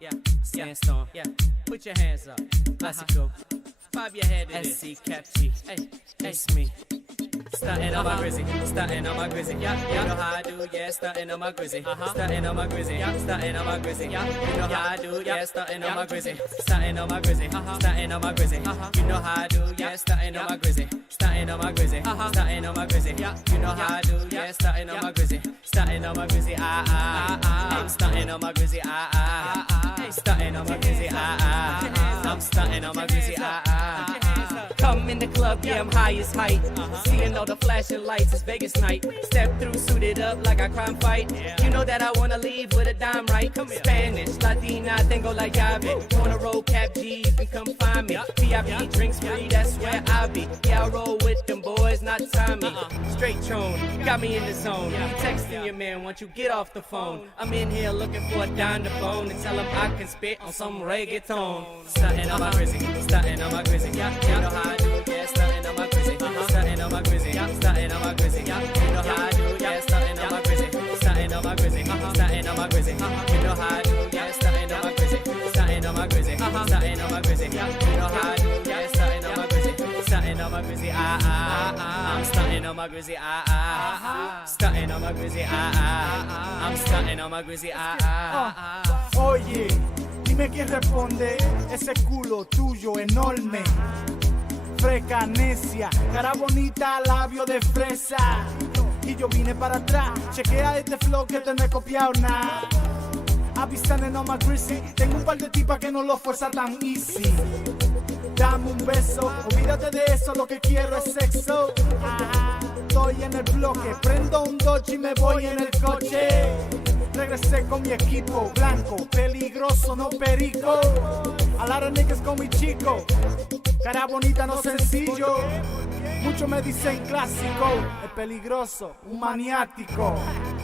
Yeah. Sandstorm. Yeah. Put your hands up. Let's go. Bob your head to SC Cap G. Hey, it's me. Stuntin' on my grizzy, stuntin' on my grizzy. Yeah, you know how I do, yeah, stuntin' on my grizzy. Stuntin' on my grizzy, yeah, stuntin' on my grizzy. Yeah, you know how I do, yeah, stuntin' on my grizzy. Stuntin' on my grizzy, stuntin' on my grizzy. You know how I do, yeah, stuntin' on my grizzy. Stuntin' on my grizzy, stuntin' on my grizzy. Yeah, you know how I do, yeah, stuntin' on my grizzy. Stuntin' on my grizzy, I'm stuntin' on my grizzy, stuntin' on my grizzy, I'm stuntin' on my grizzy, Come in the club, yeah, I'm high as height. Seeing all the flashing lights, it's Vegas night. Step through, suited up like a crime fight. You know that I wanna leave with a dime, right? Spanish, Latina, tengo la llave. Wanna roll Cap G, you can come find me. VIP drinks free, that's where I be. Yeah, I roll with them boys, not Tommy. Straight tone, got me in the zone. You texting your man, once you get off the phone. I'm in here looking for a dime to phone and tell him I can spit on some reggaeton. Stuntin' on my grizzy, stuntin' on my grizzy. Yeah, you know how I do, yeah, stuntin' on my grizzy. Stuntin' on my grizzy, stuntin' on my grizzy. Yeah, you know how I do, yeah, stuntin' on my grizzy. Stuntin' on my grizzy, stuntin' on my grizzy. You know how I do, yeah, stuntin' on my grizzy. Stuntin' on my grizzy, stuntin' on my grizzy. Yeah, you know how I do, yeah, stuntin' on my grizzy. Stuntin' on my grizzy, I'm stuntin' on my grizzy, stuntin' on my grizzy, I'm stuntin' on my grizzy, Oye, dime quién responde, ese culo tuyo enorme. Freca necia, cara bonita, labio de fresa. Y yo vine para atrás, chequea este flow que te no he copiado nada. Avisane no más greasy, tengo un par de tipas que no lo fuerza tan easy. Dame un beso, olvídate de eso, lo que quiero es sexo. Estoy en el bloque, prendo un Dodge y me voy en el coche. Regresé con mi equipo blanco, peligroso, no perico. A lot of niggas con mi chico, cara bonita, no sencillo. Muchos me dicen clásico, es peligroso, un maniático.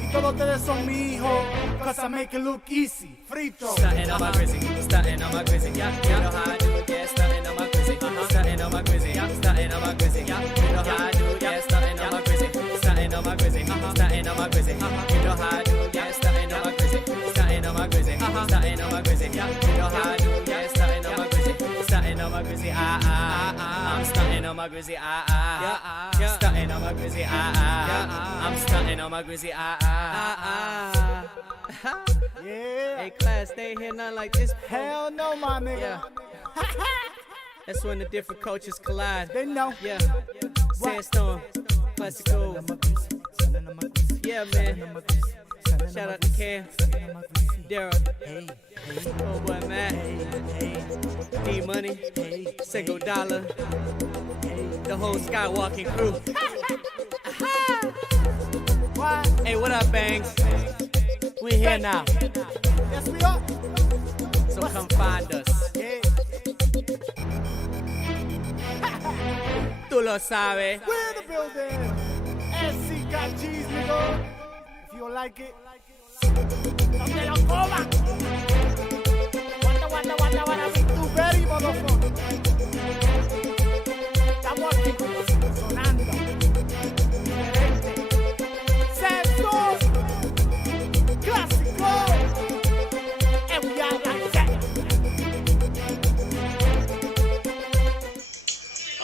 Y todos ustedes son mi hijo, cause I make it look easy, frito. Stuntin' on my grizzy, stuntin' on my grizzy. Yeah, you know how I do, yeah, stuntin' on my grizzy. Stuntin' on my grizzy, stuntin' on my grizzy. Yeah, you know how I do, yeah, stuntin' on my grizzy. Stuntin' on my grizzy, stuntin' on my grizzy. You know how I do, yeah, stuntin' on my grizzy. Stuntin' on my grizzy, stuntin' on my grizzy. Yeah, you know how I do, yeah, stuntin' on my grizzy. Stuntin' on my grizzy, I'm stuntin' on my grizzy, stuntin' on my grizzy, I'm stuntin' on my grizzy, Yeah. Hey class, they ain't hear nothing like this. Hell no, my nigga. Yeah. That's when the different cultures collide. They know. Yeah. Sandstorm, classical. Yeah, man. Shout out to Cam, Daryl, oh boy Matt, D-Money, Single Dollar, the whole Skywalking crew. What? Hey, what up, Bangs? We here now, Yes, we are. so come find us. Yeah. Tú lo sabes. We're the building. SC got cheese, nigga. If you don't like it, no te lo comas. Wanda, too very, motherfucker. Estamos aquí sonando. Diferente. Santos. Clásico. And we are like that.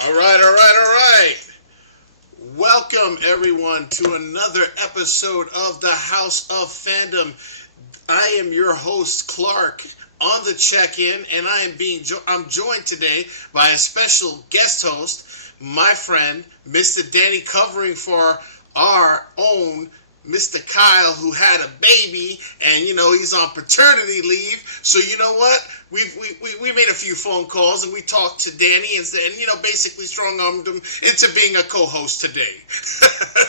All right. Welcome, everyone, to another episode of the House of Fandom. I am your host, Clark, on the check-in, and I'm joined today by a special guest host, my friend, Mr. Danny, covering for our own Mr. Kyle, who had a baby, and he's on paternity leave. So you know what? We made a few phone calls and we talked to Danny and basically strong-armed him into being a co-host today.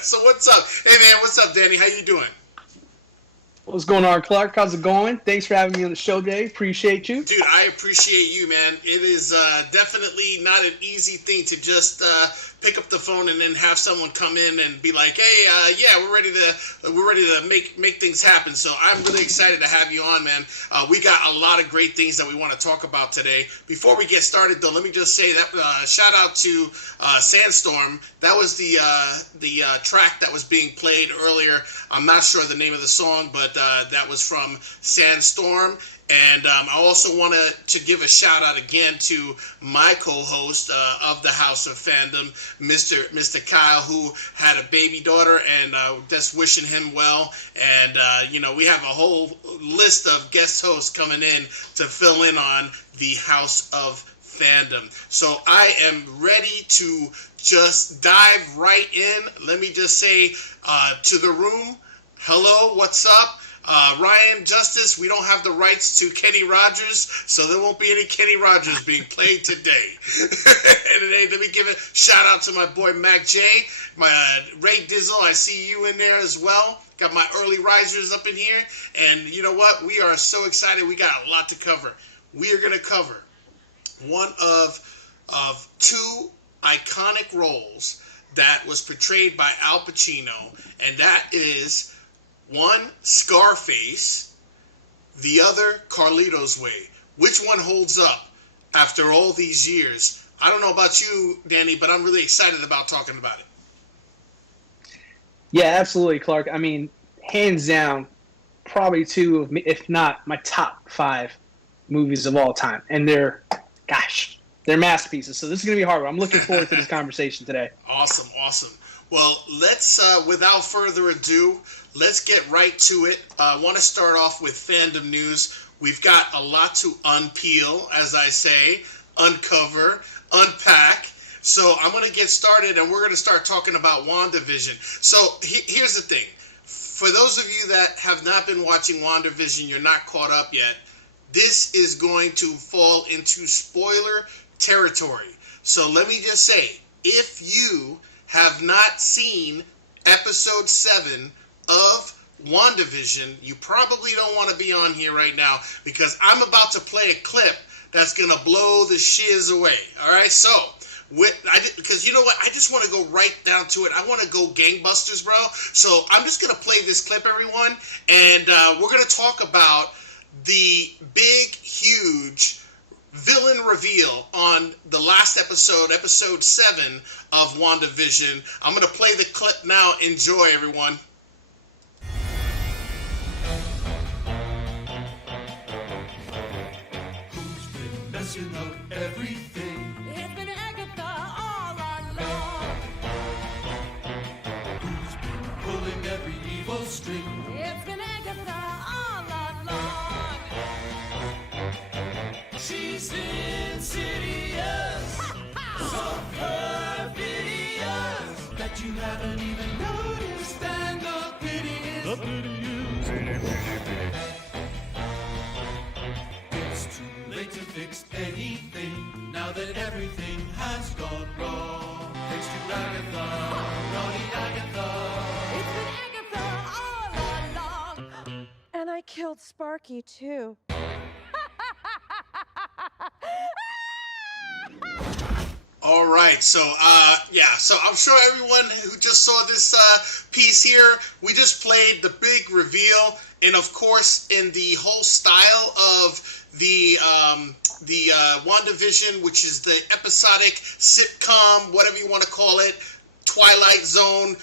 So what's up? Hey man, what's up, Danny? How you doing? What's going on, Clark? How's it going? Thanks for having me on the show today. Appreciate you. Dude, I appreciate you, man. It is definitely not an easy thing to just pick up the phone and then have someone come in and be like, "Hey, yeah, we're ready to make things happen." So I'm really excited to have you on, man. We got a lot of great things that we want to talk about today. Before we get started, though, let me just say that shout out to Sandstorm. That was the track that was being played earlier. I'm not sure the name of the song, but that was from Sandstorm. And I also want to give a shout out again to my co-host of the House of Fandom, Mr. Kyle, who had a baby daughter, and just wishing him well. And we have a whole list of guest hosts coming in to fill in on the House of Fandom. So I am ready to just dive right in. Let me just say to the room, hello, what's up? Ryan, Justice, we don't have the rights to Kenny Rogers, so there won't be any Kenny Rogers being played today. And let me give a shout out to my boy Mac J, my Ray Dizzle, I see you in there as well. Got my early risers up in here, and you know what? We are so excited. We got a lot to cover. We are going to cover one of two iconic roles that was portrayed by Al Pacino, and that is one, Scarface, the other, Carlitos Way. Which one holds up after all these years? I don't know about you, Danny, but I'm really excited about talking about it. Yeah, absolutely, Clark. I mean, hands down, probably two of me, if not my top 5 movies of all time. And they're masterpieces. So this is going to be a hard one. I'm looking forward to this conversation today. Awesome. Well, let's, without further ado, let's get right to it. I want to start off with fandom news. We've got a lot to unpeel, as I say, uncover, unpack. So I'm going to get started, and we're going to start talking about WandaVision. So here's the thing. For those of you that have not been watching WandaVision, you're not caught up yet, this is going to fall into spoiler territory. So let me just say, if you have not seen episode 7 of WandaVision, you probably don't want to be on here right now, because I'm about to play a clip that's going to blow the shiz away. All right, so because you know what, I just want to go right down to it. I want to go gangbusters, bro. So I'm just going to play this clip, everyone, and we're going to talk about the big, huge villain reveal on the last episode, episode 7 of WandaVision. I'm going to play the clip now. Enjoy, everyone. Who's been messing up everything? It's been Agatha all along. Who's been pulling every evil string? It's been Agatha all along. She's insidious, so perfidious that you haven't even noticed, and the pity is it's too late to fix anything now that everything has gone wrong. Thanks to Agatha, naughty Agatha. It's been Agatha all along. And I killed Sparky too. All right, so so I'm sure everyone who just saw this piece here, we just played the big reveal, and of course, in the whole style of the WandaVision, which is the episodic sitcom, whatever you want to call it, Twilight Zone,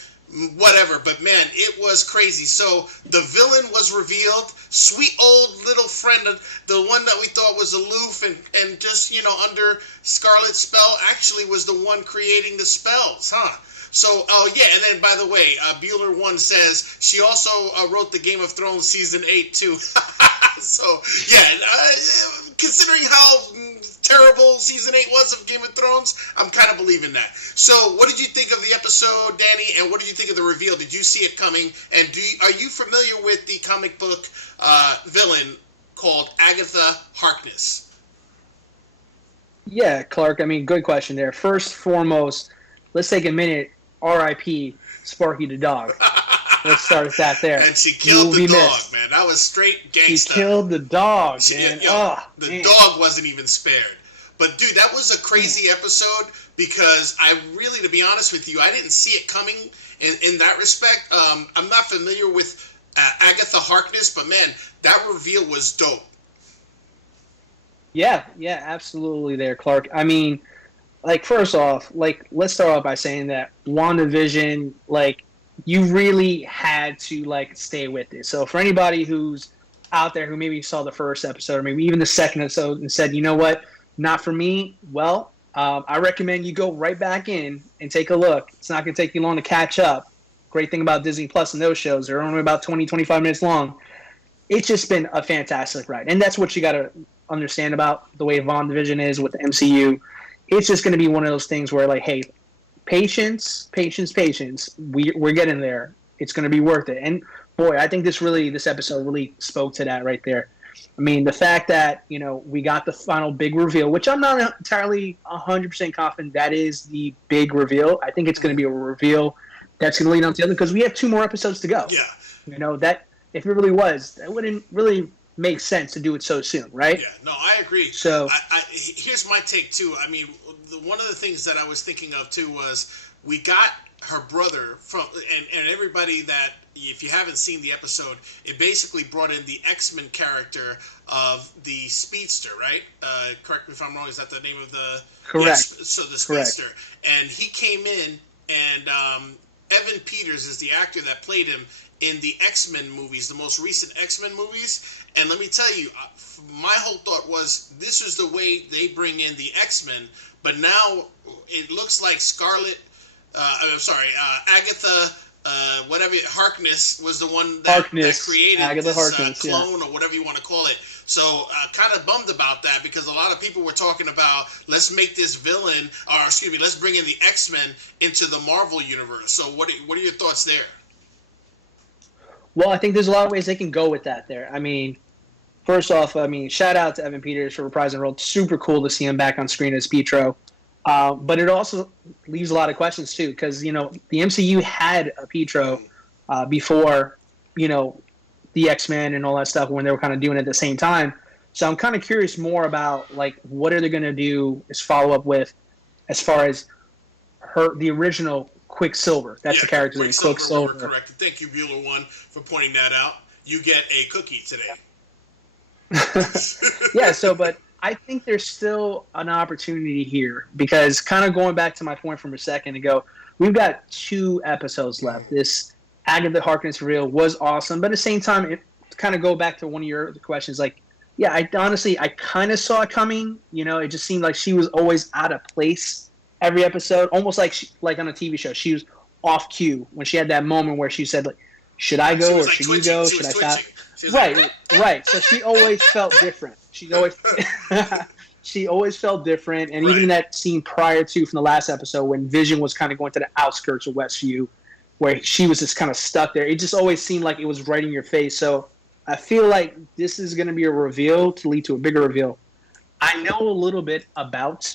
whatever, but man, it was crazy. So the villain was revealed. Sweet old little friend, the one that we thought was aloof and just, under Scarlet's spell, actually was the one creating the spells, huh? So, and then, by the way, Bueller 1 says she also wrote the Game of Thrones Season 8, too. So, considering how terrible Season 8 was of Game of Thrones, I'm kind of believing that. So, what did you think of the episode, Danny, and what did you think of the reveal? Did you see it coming? And are you familiar with the comic book villain called Agatha Harkness? Yeah, Clark, I mean, good question there. First, foremost, let's take a minute. R.I.P. Sparky the dog. Let's start with that there. And she killed the dog, man. That was straight gangsta. She killed the dog, man. The dog wasn't even spared. But, dude, that was a crazy episode because I really, to be honest with you, I didn't see it coming in that respect. I'm not familiar with Agatha Harkness, but, man, that reveal was dope. Yeah, absolutely there, Clark. I mean, first off, let's start off by saying that WandaVision, you really had to, stay with it. So for anybody who's out there who maybe saw the first episode or maybe even the second episode and said, you know what, not for me, well, I recommend you go right back in and take a look. It's not going to take you long to catch up. Great thing about Disney Plus and those shows, they're only about 20, 25 minutes long. It's just been a fantastic ride. And that's what you got to understand about the way WandaVision is with the MCU. It's just going to be one of those things where, like, hey, patience. We're getting there. It's going to be worth it. And, boy, I think this episode really spoke to that right there. I mean, the fact that, you know, we got the final big reveal, which I'm not entirely 100% confident that is the big reveal. I think it's going to be a reveal that's going to lead on to the other, because we have 2 more episodes to go. Yeah. You know, that if it really was, that wouldn't really make sense to do it so soon, right? Yeah, no, I agree. So here's my take, too. I mean, one of the things that I was thinking of, too, was we got her brother from, and everybody that, if you haven't seen the episode, it basically brought in the X-Men character of the Speedster, right? Correct me if I'm wrong. Is that the name of the? Correct. Yes, so the Speedster, Correct. and he came in, and Evan Peters is the actor that played him in the X-Men movies, the most recent X-Men movies. And let me tell you, my whole thought was this is the way they bring in the X-Men, but now it looks like Agatha. Whatever Harkness was the one that created Agatha this clone or whatever you want to call it. So kind of bummed about that, because a lot of people were talking about let's make this villain, or excuse me, let's bring in the X-Men into the Marvel universe. So what are your thoughts there? Well, I think there's a lot of ways they can go with that there. I mean, first off, shout out to Evan Peters for reprising the role. Super cool to see him back on screen as Pietro. But it also leaves a lot of questions, too, because, you know, the MCU had a Pietro before, you know, the X-Men and all that stuff when they were kind of doing it at the same time. So I'm kind of curious more about, like, what are they going to do as follow-up with as far as the original Quicksilver. That's the character name, Quicksilver. Correct. Thank you, Bueller One, for pointing that out. You get a cookie today. Yeah, but I think there's still an opportunity here, because kind of going back to my point from a second ago, we've got 2 episodes left. This Agatha Harkness reveal was awesome, but at the same time, it kind of go back to one of your questions, like, yeah, I kind of saw it coming. You know, it just seemed like she was always out of place every episode, almost like on a TV show. She was off cue when she had that moment where she said, like, should I go or should you go? Should I stop? Right. So she always felt different. She always felt different. And even in that scene prior to, from the last episode, when Vision was kind of going to the outskirts of Westview, where she was just kind of stuck there, it just always seemed like it was right in your face. So I feel like this is going to be a reveal to lead to a bigger reveal. I know a little bit about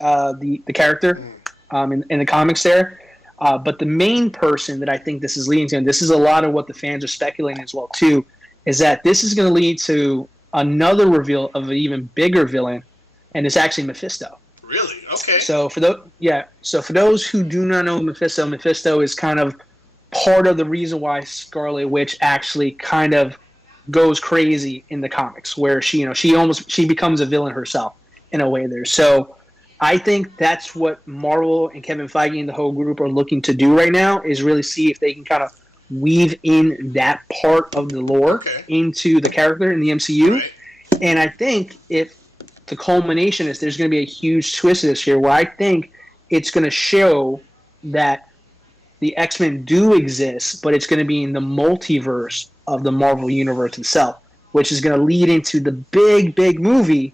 the character in the comics there. But the main person that I think this is leading to, and this is a lot of what the fans are speculating as well too, is that this is going to lead to another reveal of an even bigger villain, and it's actually Mephisto. Really? Okay. So for those who do not know Mephisto is kind of part of the reason why Scarlet Witch actually kind of goes crazy in the comics, where she becomes a villain herself in a way there. So I think that's what Marvel and Kevin Feige and the whole group are looking to do right now, is really see if they can kind of weave in that part of the lore into the character in the MCU. Right. And I think if the culmination is there's going to be a huge twist this year, where I think it's going to show that the X-Men do exist, but it's going to be in the multiverse of the Marvel Universe itself, which is going to lead into the big movie,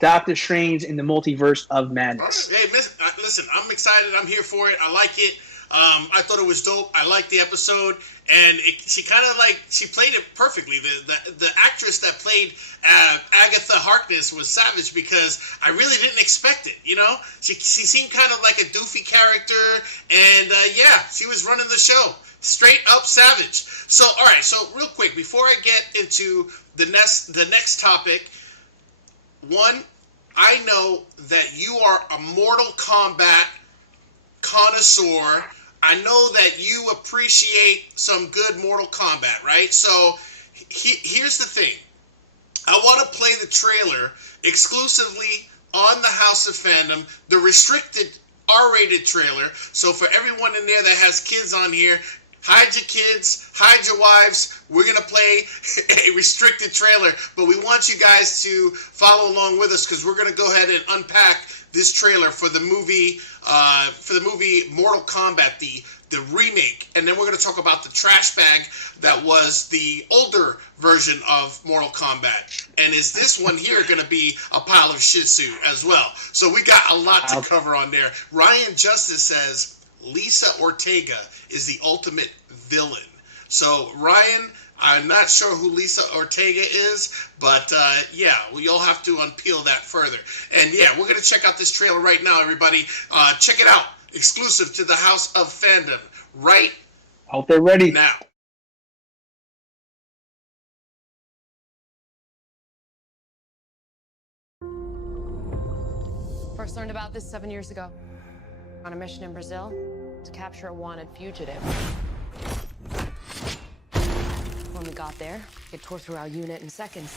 Doctor Strange in the Multiverse of Madness. Hey, listen, I'm excited. I'm here for it. I like it. I thought it was dope. I liked the episode, and she played it perfectly. The actress that played Agatha Harkness was savage, because I really didn't expect it. You know, she seemed kind of like a doofy character, and she was running the show. Straight up savage. So, all right. So, real quick, before I get into the next topic, one, I know that you are a Mortal Kombat connoisseur. I know that you appreciate some good Mortal Kombat, right? So here's the thing. I want to play the trailer exclusively on the House of Fandom, the restricted R-rated trailer. So for everyone in there that has kids on here, hide your kids, hide your wives. We're going to play a restricted trailer, but we want you guys to follow along with us because we're going to go ahead and unpack this trailer for the movie Mortal Kombat, the remake, and then we're going to talk about the trash bag that was the older version of Mortal Kombat. And is this one here going to be a pile of shih tzu as well? So we got a lot to cover on there. Ryan Justice says Lisa Ortega is the ultimate villain. So Ryan, I'm not sure who Lisa Ortega is, but yeah, you'll have to unpeel that further. And yeah, we're going to check out this trailer right now, everybody. Check it out. Exclusive to the House of Fandom right Hope they're ready now. First learned about this 7 years ago. On a mission in Brazil to capture a wanted fugitive. When we got there, it tore through our unit in seconds.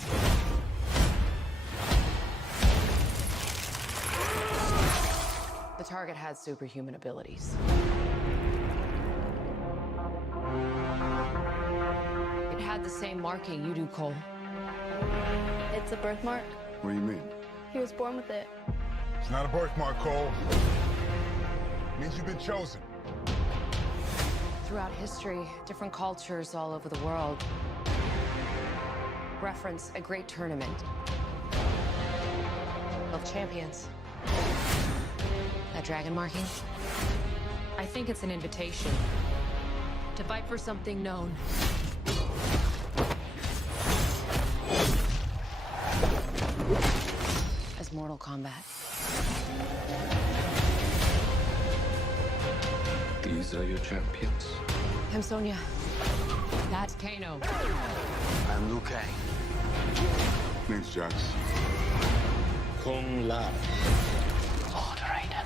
The target had superhuman abilities. It had the same marking you do, Cole. It's a birthmark. What do you mean? He was born with it. It's not a birthmark, Cole. It means you've been chosen. Throughout history, different cultures all over the world reference a great tournament of champions. That dragon marking? I think it's an invitation to fight for something known. As Mortal Kombat. These are your champions. I'm Sonya. That's Kano. I'm Liu Kang. Name's Jax. Kung Lao. Lord Raiden.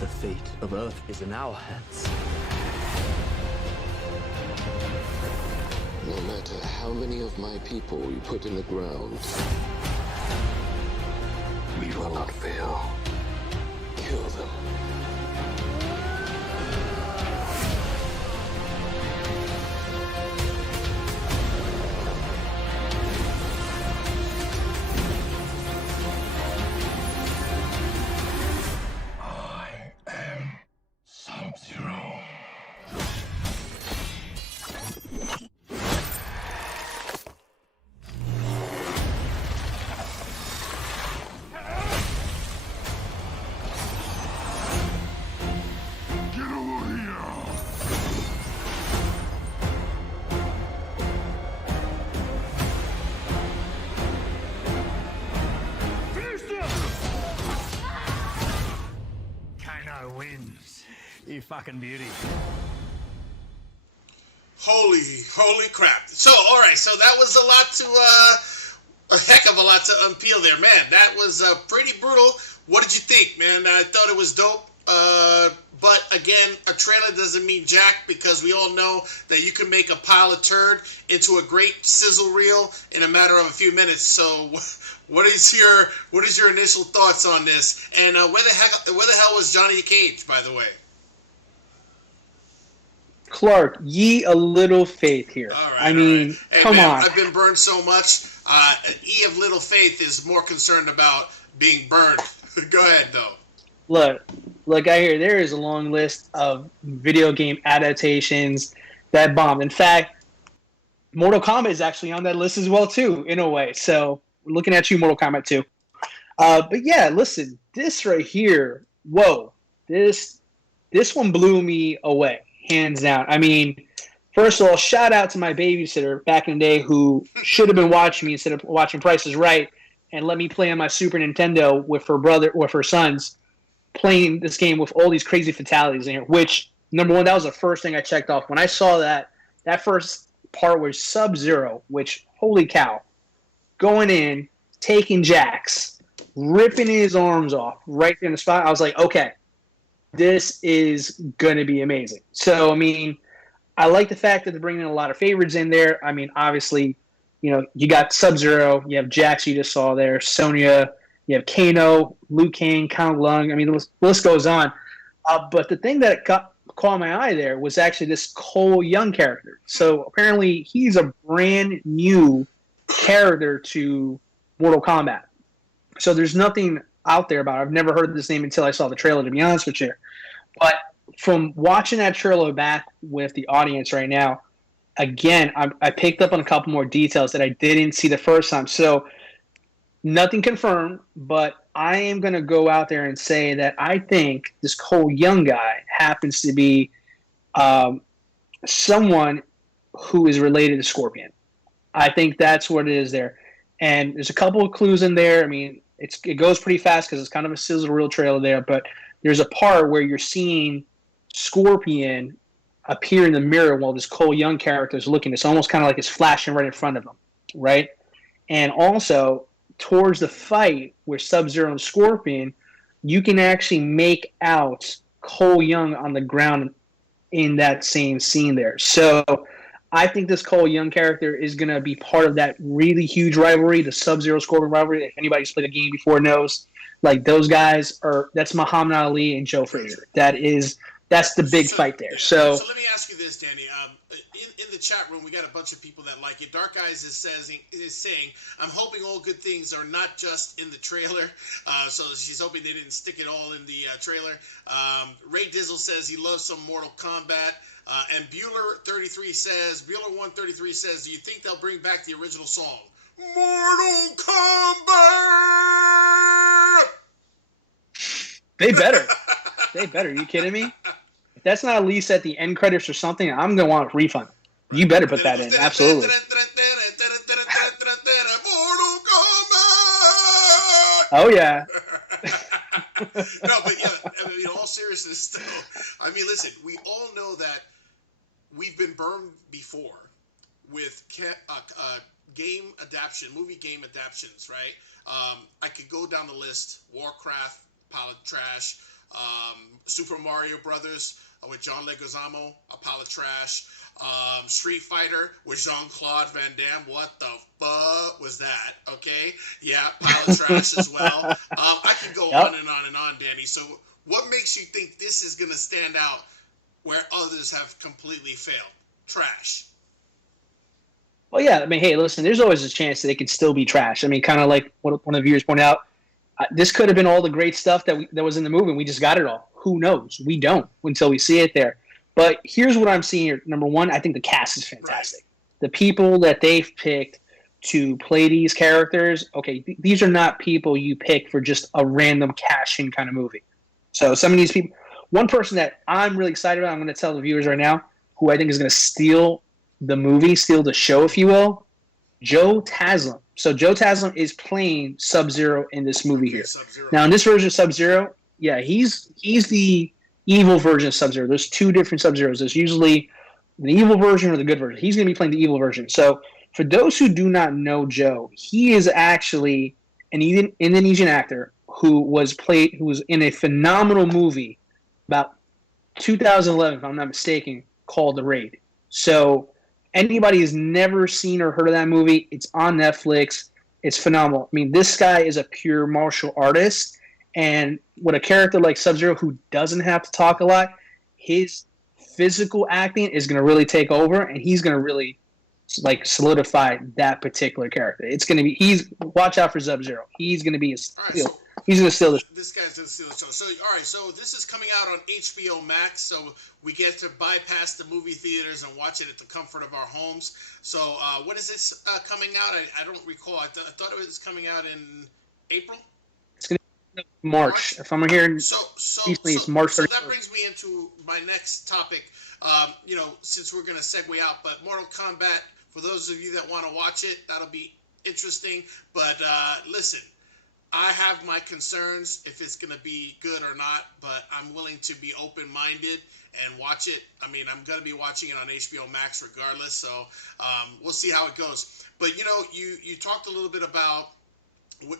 The fate of Earth is in our hands. No matter how many of my people we put in the ground, We will not fail. kill them. I am Sub-Zero. Get over here! Finish them! Kano wins. You fucking beauty. Holy crap. So, all right, so that was a heck of a lot to unpeel there, man. That was pretty brutal. What did you think, man? I thought it was dope. But again, a trailer doesn't mean jack because we all know that you can make a pile of turd into a great sizzle reel in a matter of a few minutes. So, what is your initial thoughts on this? And where the hell was Johnny Cage, by the way? Clark, ye a little faith here. All right, I mean, Hey, come man, on. I've been burned so much. E of little faith is more concerned about being burned. Go ahead, though. Look, I hear there is a long list of video game adaptations that bombed. In fact, Mortal Kombat is actually on that list as well, too, in a way. So, we're looking at you, Mortal Kombat 2. But yeah, listen, this right here, whoa, this one blew me away, hands down. I mean, first of all, shout out to my babysitter back in the day who should have been watching me instead of watching Price is Right and let me play on my Super Nintendo with her brother or her sons, playing this game with all these crazy fatalities in here, which, number one, that was the first thing I checked off. When I saw that first part was Sub-Zero, which, holy cow, going in, taking Jax, ripping his arms off right in the spot, I was like, okay, this is going to be amazing. So, I mean, I like the fact that they're bringing a lot of favorites in there. I mean, obviously, you got Sub-Zero, you have Jax you just saw there, Sonya, you have Kano, Liu Kang, Count Lung. I mean, the list goes on. But the thing that caught my eye there was actually this Cole Young character. So apparently he's a brand new character to Mortal Kombat. So there's nothing out there about it. I've never heard this name until I saw the trailer, to be honest with you. But from watching that trailer back with the audience right now, again, I picked up on a couple more details that I didn't see the first time. So nothing confirmed, but I am going to go out there and say that I think this Cole Young guy happens to be someone who is related to Scorpion. I think that's what it is there. And there's a couple of clues in there. I mean, it goes pretty fast because it's kind of a sizzle reel trailer there, but there's a part where you're seeing Scorpion appear in the mirror while this Cole Young character is looking. It's almost kind of like it's flashing right in front of him, right? And also, towards the fight with Sub-Zero and Scorpion, you can actually make out Cole Young on the ground in that same scene there. So I think this Cole Young character is going to be part of that really huge rivalry, the Sub-Zero Scorpion rivalry. If anybody's played a game before knows, like those guys that's Muhammad Ali and Joe Frazier. That's the big fight there. So let me ask you this, Danny. In the chat room, we got a bunch of people that like it. Dark Eyes is saying, I'm hoping all good things are not just in the trailer. So she's hoping they didn't stick it all in the trailer. Ray Dizzle says he loves some Mortal Kombat. And Bueller133 says, do you think they'll bring back the original song? Mortal Kombat! They better. They better. Are you kidding me? If that's not at least at the end credits or something, I'm going to want a refund. You better put that in. Absolutely. Oh, yeah. No, but yeah, I mean, in all seriousness, though, I mean, listen, we all know that we've been burned before with movie game adaptions, right? I could go down the list. Warcraft, pile of trash. Super Mario Brothers with John Leguizamo, a pile of trash. Street Fighter with Jean-Claude Van Damme. What the fuck was that? Okay, yeah, pile of trash as well. I can go on and on and on, Danny. So, what makes you think this is going to stand out where others have completely failed? Trash. Well, yeah. I mean, hey, listen. There's always a chance that it could still be trash. I mean, kind of like what one of the viewers pointed out. This could have been all the great stuff that was in the movie. And we just got it all. Who knows? We don't until we see it there. But here's what I'm seeing here. Number one, I think the cast is fantastic. Right. The people that they've picked to play these characters, okay, these are not people you pick for just a random cash-in kind of movie. So some of these people, one person that I'm really excited about, I'm going to tell the viewers right now, who I think is going to steal the movie, steal the show, if you will, Joe Taslim. So Joe Taslim is playing Sub-Zero in this movie here. Sub-Zero. Now, in this version of Sub-Zero, yeah, he's the evil version of Sub-Zero. There's two different Sub-Zeros. There's usually the evil version or the good version. He's going to be playing the evil version. So for those who do not know Joe, he is actually an Indonesian actor who was in a phenomenal movie about 2011, if I'm not mistaken, called The Raid. So anybody who's never seen or heard of that movie, it's on Netflix. It's phenomenal. I mean, this guy is a pure martial artist. And with a character like Sub-Zero who doesn't have to talk a lot, his physical acting is going to really take over, and he's going to really solidify that particular character. It's going to be watch out for Sub-Zero. He's going to be he's going to steal this guy's going to steal the show. So all right, so this is coming out on HBO Max, so we get to bypass the movie theaters and watch it at the comfort of our homes. So when is this coming out? I don't recall. I thought it was coming out in April. March. If I'm hearing so March 31st. So that brings me into my next topic. Since we're going to segue out, but Mortal Kombat, for those of you that want to watch it, that'll be interesting. But listen, I have my concerns if it's going to be good or not, but I'm willing to be open-minded and watch it. I mean, I'm going to be watching it on HBO Max regardless, so we'll see how it goes. But, you talked a little bit about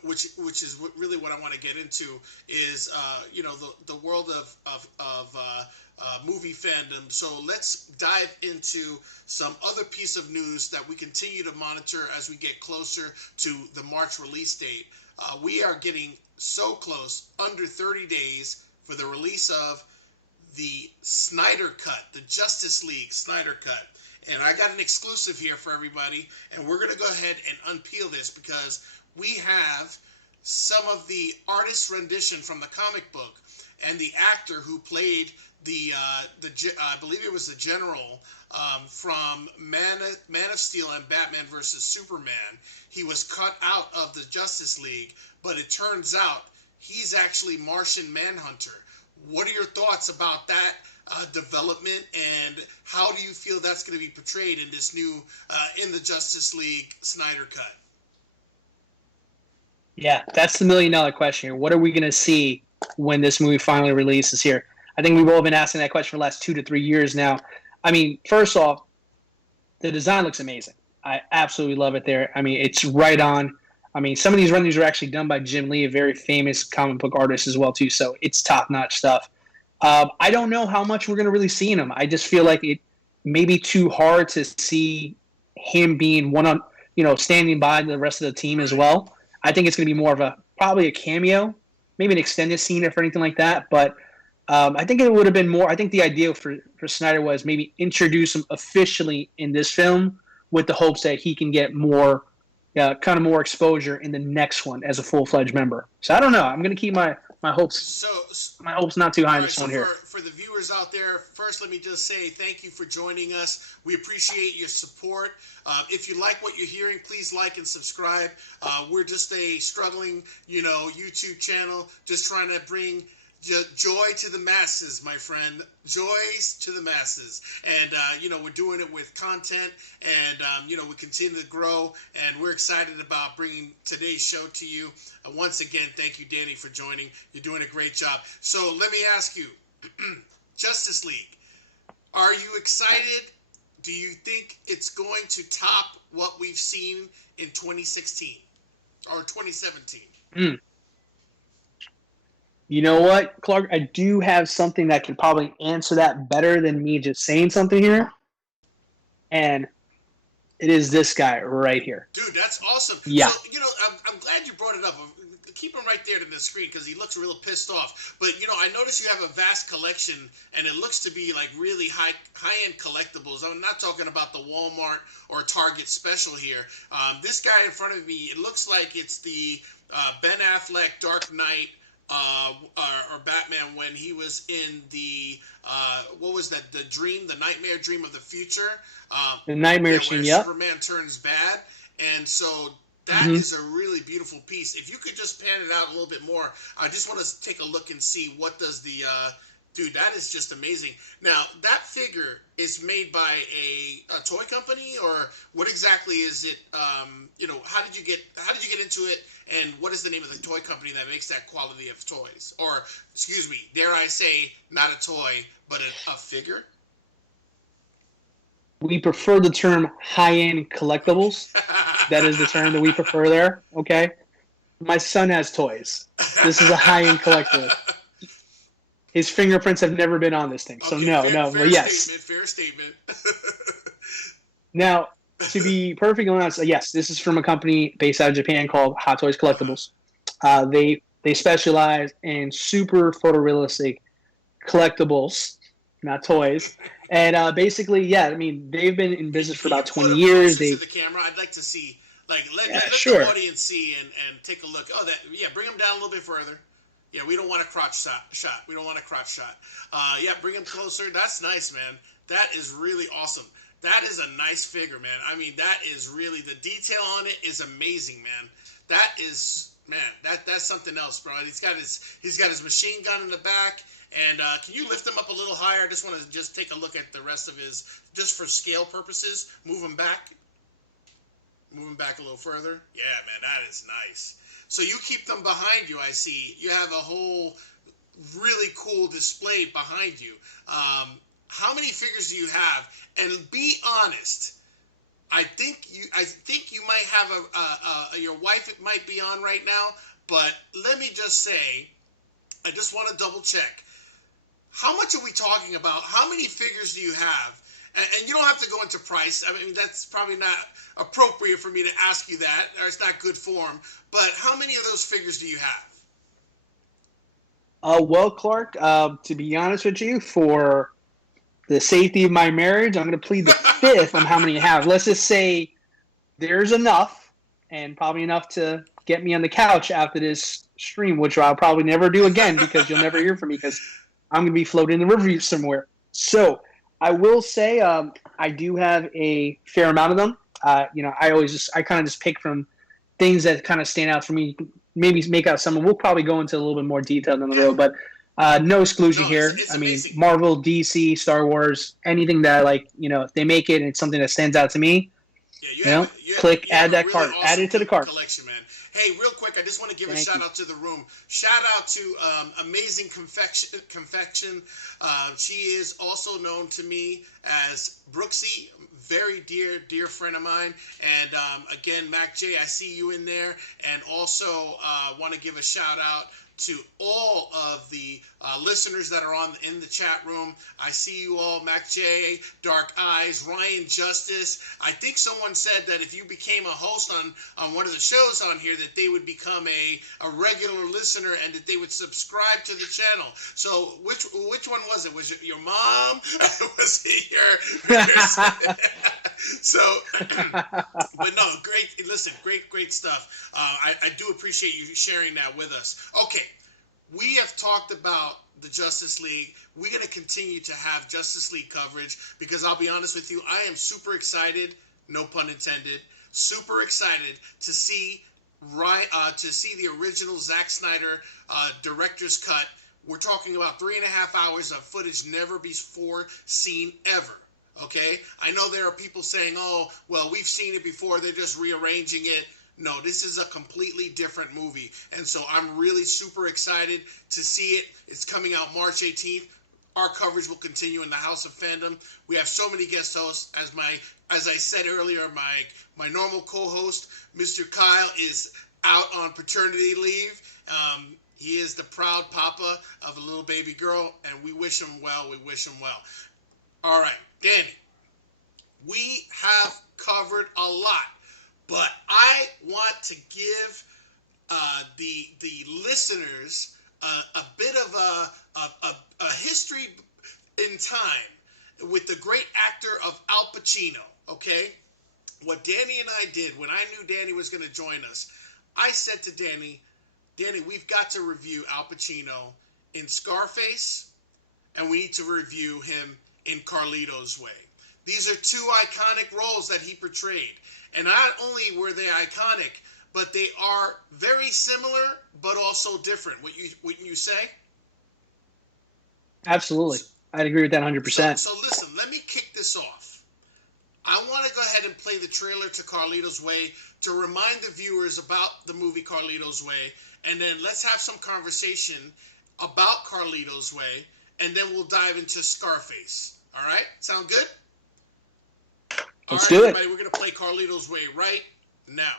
which is really what I want to get into is the world of movie fandom. So let's dive into some other piece of news that we continue to monitor as we get closer to the March release date. We are getting so close, under 30 days, for the release of the Snyder Cut, the Justice League Snyder Cut. And I got an exclusive here for everybody, and we're going to go ahead and unpeel this because we have some of the artist's rendition from the comic book and the actor who played I believe it was the General from Man of Steel and Batman versus Superman. He was cut out of the Justice League, but it turns out he's actually Martian Manhunter. What are your thoughts about that development, and how do you feel that's going to be portrayed in this new in the Justice League Snyder Cut? Yeah, that's the $1,000,000 question here. What are we going to see when this movie finally releases here? I think we've all been asking that question for the last 2 to 3 years now. I mean, first off, the design looks amazing. I absolutely love it there. I mean, it's right on. I mean, some of these renderings are actually done by Jim Lee, a very famous comic book artist as well, too, so it's top-notch stuff. I don't know how much we're going to really see in him. I just feel like it may be too hard to see him being standing by the rest of the team as well. I think it's going to be more of probably a cameo, maybe an extended scene or anything like that, but I think it would have been more. I think the idea for Snyder was maybe introduce him officially in this film with the hopes that he can get more, kind of more exposure in the next one as a full-fledged member. So I don't know. I'm going to keep my hopes. My hopes not too high in this one here. For the viewers out there, first let me just say thank you for joining us. We appreciate your support. If you like what you're hearing, please like and subscribe. We're just a struggling, YouTube channel, just trying to bring joy to the masses, my friend. Joy to the masses. And, we're doing it with content, and, we continue to grow, and we're excited about bringing today's show to you. Once again, thank you, Danny, for joining. You're doing a great job. So let me ask you, Justice League, are you excited? Do you think it's going to top what we've seen in 2016 or 2017? You know what, Clark? I do have something that can probably answer that better than me just saying something here. And it is this guy right here. Dude, that's awesome. Yeah. So, I'm glad you brought it up. Keep him right there to the screen because he looks real pissed off. But, I noticed you have a vast collection, and it looks to be like really high-end collectibles. I'm not talking about the Walmart or Target special here. This guy in front of me, it looks like it's the Ben Affleck Dark Knight or Batman when he was in the what was that? The Nightmare Dream of the Future. The Nightmare Dream, yeah. Superman turns bad, and so that is a really beautiful piece. If you could just pan it out a little bit more, I just want to take a look and see what does the dude. That is just amazing. Now that figure is made by a toy company, or what exactly is it? How did you get into it? And what is the name of the toy company that makes that quality of toys? Or, excuse me, dare I say, not a toy, but a figure? We prefer the term high-end collectibles. That is the term that we prefer there, okay? My son has toys. This is a high-end collectible. His fingerprints have never been on this thing, so okay, but yes. Fair statement. Now, to be perfectly honest, yes, this is from a company based out of Japan called Hot Toys Collectibles. They specialize in super photorealistic collectibles, not toys. And basically, yeah, I mean, they've been in business for about 20 years. To the camera, I'd like to see, let sure. the audience see and take a look. Bring them down a little bit further. Yeah, we don't want a crotch shot. We don't want a crotch shot. Bring them closer. That's nice, man. That is really awesome. That is a nice figure, man. I mean, that is really, the detail on it is amazing, man. That is, man, that's something else, bro. He's got his machine gun in the back. And can you lift him up a little higher? I just want to take a look at the rest of his, just for scale purposes. Move him back a little further. Yeah, man, that is nice. So you keep them behind you, I see. You have a whole really cool display behind you. How many figures do you have? And be honest. I think you might have your wife might be on right now, but let me just say, I just want to double check. How much are we talking about? How many figures do you have? And you don't have to go into price. I mean, that's probably not appropriate for me to ask you that, or it's not good form. But how many of those figures do you have? Well, Clark, to be honest with you, for the safety of my marriage, I'm going to plead the fifth on how many you have. Let's just say there's enough, and probably enough to get me on the couch after this stream, which I'll probably never do again because you'll never hear from me because I'm going to be floating in the river somewhere. So I will say I do have a fair amount of them. I kind of just pick from things that kind of stand out for me. Maybe make out some. We'll probably go into a little bit more detail down the road, but no exclusion here. It's I mean, amazing. Marvel, DC, Star Wars, anything that if they make it and it's something that stands out to me, click, add that cart, awesome add it to the cart. Collection, man. Hey, real quick, I just want to give a shout out to the room. Shout out to Amazing Confection. She is also known to me as Brooksy, very dear friend of mine. And again, Mac J, I see you in there. And also want to give a shout out to all of the listeners that are in the chat room. I see you all, Mac J, Dark Eyes, Ryan Justice. I think someone said that if you became a host on one of the shows on here, that they would become a regular listener and that they would subscribe to the channel. So which one was it? Was it your mom? Was it your So, but no, great. Listen, great stuff. I do appreciate you sharing that with us. Okay, we have talked about the Justice League. We're going to continue to have Justice League coverage because I'll be honest with you, I am super excited, no pun intended, super excited to see the original Zack Snyder director's cut. We're talking about 3.5 hours of footage never before seen ever. Okay, I know there are people saying, "Oh, well, we've seen it before. They're just rearranging it." No, this is a completely different movie, and so I'm really super excited to see it. It's coming out March 18th. Our coverage will continue in the House of Fandom. We have so many guest hosts. As I said earlier, my normal co-host, Mr. Kyle, is out on paternity leave. He is the proud papa of a little baby girl, and we wish him well. All right, Danny, we have covered a lot, but I want to give the listeners a bit of a history in time with the great actor of Al Pacino, okay? What Danny and I did when I knew Danny was going to join us, I said to Danny, we've got to review Al Pacino in Scarface, and we need to review him in Carlitos' Way. These are two iconic roles that he portrayed. And not only were they iconic, but they are very similar, but also different. Wouldn't you say? Absolutely. I'd agree with that 100%. So listen, let me kick this off. I want to go ahead and play the trailer to Carlitos' Way to remind the viewers about the movie Carlitos' Way. And then let's have some conversation about Carlitos' Way. And then we'll dive into Scarface. All right? Sound good? Let's do it. Everybody, we're going to play Carlitos' Way right now.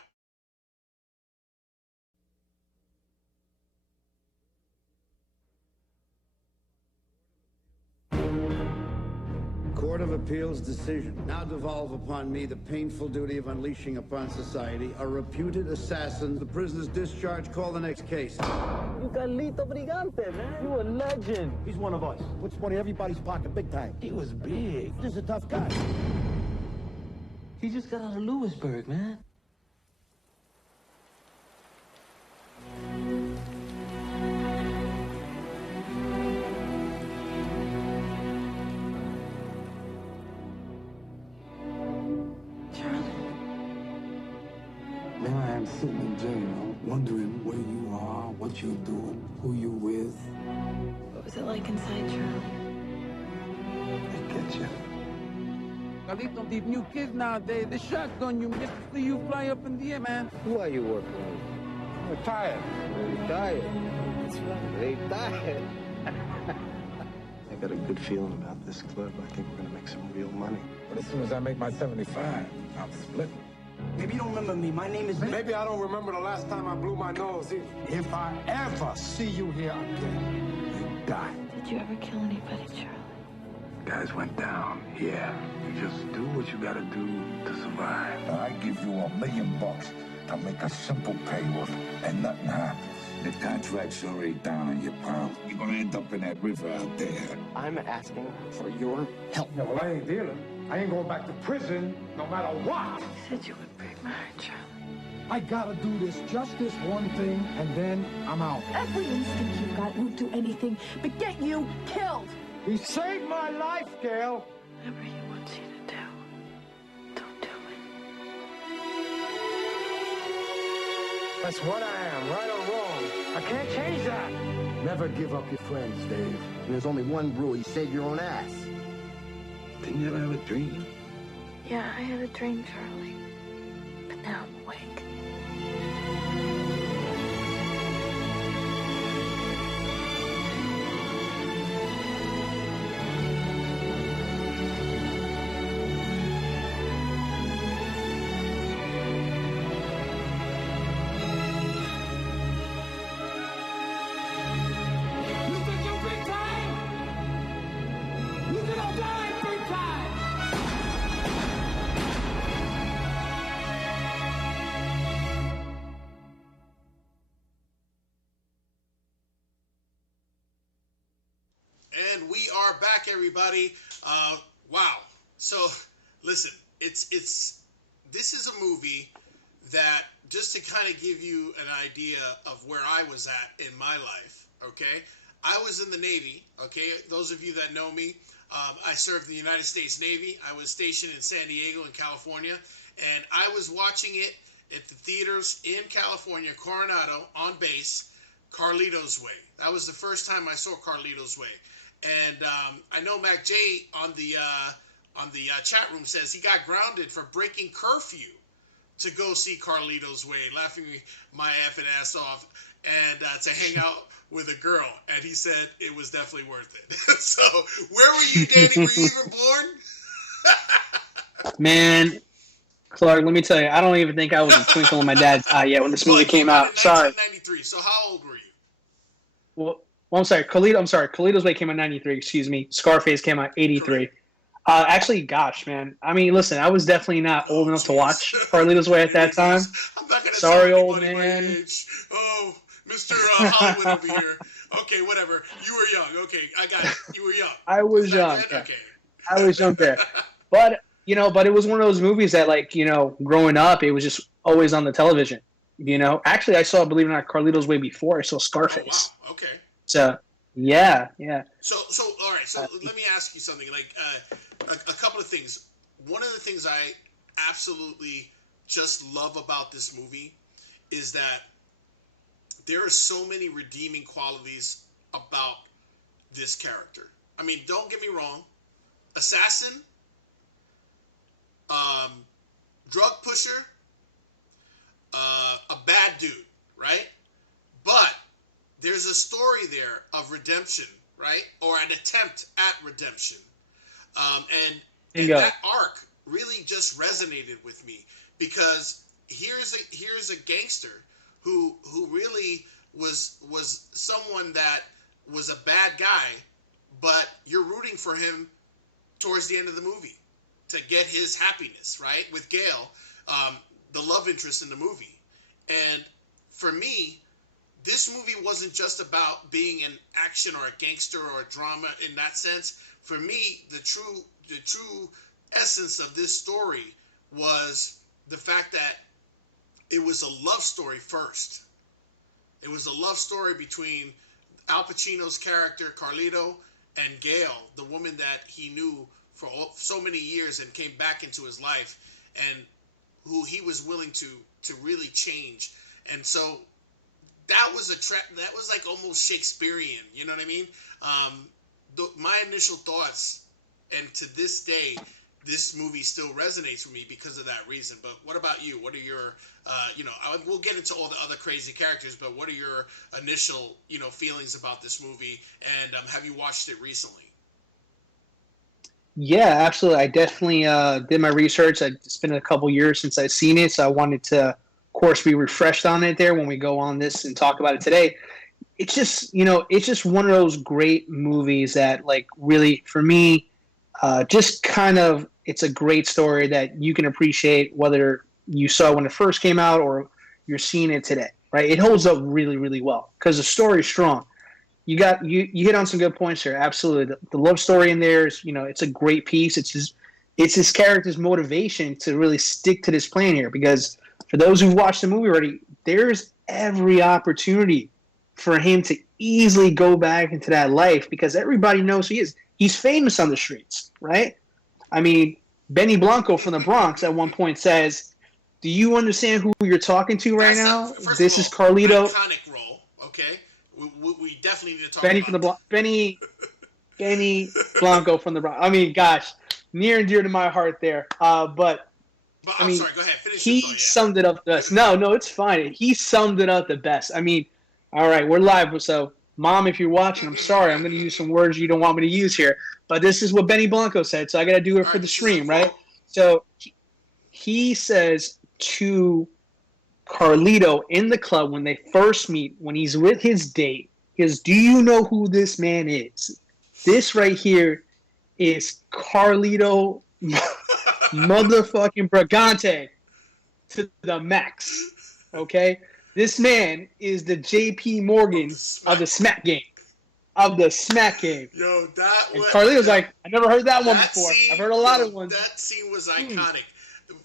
Court of Appeals decision now devolve upon me the painful duty of unleashing upon society a reputed assassin. The prisoner's discharge. Call the next case. You Carlito Brigante, man. You a legend. He's one of us. Puts money in everybody's pocket big time. He was big. He's a tough guy. He just got out of Lewisburg, man. There I am sitting in jail, wondering where you are, what you're doing, who you with. What was it like inside, Charlie? I get you. Carlitos, these new kids nowadays, they shotgun you, just to see you fly up in the air, man. Who are you working with? I'm retired. Retired. That's right. Retired. I got a good feeling about this club. I think we're gonna make some real money. But as soon as I make my 75, I'm splitting. Maybe you don't remember me. My name is... Maybe I don't remember the last time I blew my nose either. If I ever see you here again, you die. Did you ever kill anybody, Charlie? Guys went down, yeah. You just do what you gotta do to survive. I give you $1 million to make a simple payoff and nothing happens. The contract's already down on you, pal. You're gonna end up in that river out there. I'm asking for your help. Yeah, well, I ain't dealing. I ain't going back to prison no matter what. You said you would break my heart, Charlie. I gotta do just this one thing, and then I'm out. Every instinct you've got won't do anything but get you killed. He saved my life, Gail. Whatever he wants you to do, don't do it. That's what I am, right or wrong. I can't change that. Never give up your friends, Dave. And there's only one rule: you save your own ass. Didn't you ever have a dream? Yeah, I had a dream, Charlie. But now I'm awake. And we are back, everybody. Wow. So, listen, this is a movie that, just to kind of give you an idea of where I was at in my life, okay? I was in the Navy, okay? Those of you that know me, I served in the United States Navy. I was stationed in San Diego in California, and I was watching it at the theaters in California, Coronado, on base, Carlitos Way. That was the first time I saw Carlitos Way. And I know Mac J on the chat room says he got grounded for breaking curfew to go see Carlitos Way, laughing my effing ass off, and to hang out with a girl. And he said it was definitely worth it. So, where were you, Danny? Were you even born? Man, Clark, let me tell you, I don't even think I was a twinkle in my dad's eye yet when this movie came out. Sorry. 1993. So how old were you? Well, I'm sorry. Carlitos Way came out 93. Excuse me. Scarface came out 83. Actually, gosh, man. I mean, listen, I was definitely not old enough to watch Carlitos Way at that time. I'm not gonna sorry, tell old man. My age. Oh, Mr. Hollywood over here. Okay, whatever. You were young. Okay, I got it. You were young. I was young. Yeah. Okay. I was young there. But it was one of those movies that, like, growing up, it was just always on the television. Actually, I saw, believe it or not, Carlitos Way before I saw Scarface. Oh, wow. Okay. So, yeah. So all right. So let me ask you something. Like a couple of things. One of the things I absolutely just love about this movie is that there are so many redeeming qualities about this character. I mean, don't get me wrong. Assassin, drug pusher, a bad dude, right? But there's a story there of redemption, right? Or an attempt at redemption. And that arc really just resonated with me because here's a gangster who really was someone that was a bad guy, but you're rooting for him towards the end of the movie to get his happiness, right? With Gail, the love interest in the movie. And for me, this movie wasn't just about being an action or a gangster or a drama in that sense. For me, the true essence of this story was the fact that it was a love story first. It was a love story between Al Pacino's character, Carlito, and Gail, the woman that he knew for so many years and came back into his life, and who he was willing to really change. And so that was that was like almost Shakespearean, you know what I mean? My initial thoughts, and to this day, this movie still resonates with me because of that reason. But what about you? What are your, we'll get into all the other crazy characters, but what are your initial, feelings about this movie? And have you watched it recently? Yeah, absolutely. I definitely did my research. It's been a couple years since I've seen it, so I wanted to, of course, be refreshed on it there when we go on this and talk about it today. It's just, it's just one of those great movies that, like, really, for me, just kind of, it's a great story that you can appreciate whether you saw it when it first came out or you're seeing it today. right? It holds up really, really well because the story is strong. You hit on some good points here. Absolutely, the love story in there is, it's a great piece. It's his character's motivation to really stick to this plan here, because for those who've watched the movie already, there's every opportunity for him to easily go back into that life because everybody knows who he is. He's famous on the streets, right? I mean, Benny Blanco from the Bronx at one point says, "Do you understand who you're talking to right now? This is Carlito." Iconic role, okay? We definitely need to talk Benny about from the Benny Blanco from the Bronx. I mean, gosh, near and dear to my heart there. But I'm sorry, go ahead. Finish he summed it up the best. No, it's fine. He summed it up the best. I mean, all right, we're live, so Mom, if you're watching, I'm sorry. I'm going to use some words you don't want me to use here. But this is what Benny Blanco said, so I got to do it for the stream, right? So he says to Carlito in the club when they first meet, when he's with his date, he goes, "Do you know who this man is? This right here is Carlito motherfucking Brigante to the max, okay? This man is the J.P. Morgan of the smack game. Of the smack game." Yo, that was... And Carlito's like, "I never heard that one before. I've heard a lot of ones." That scene was iconic.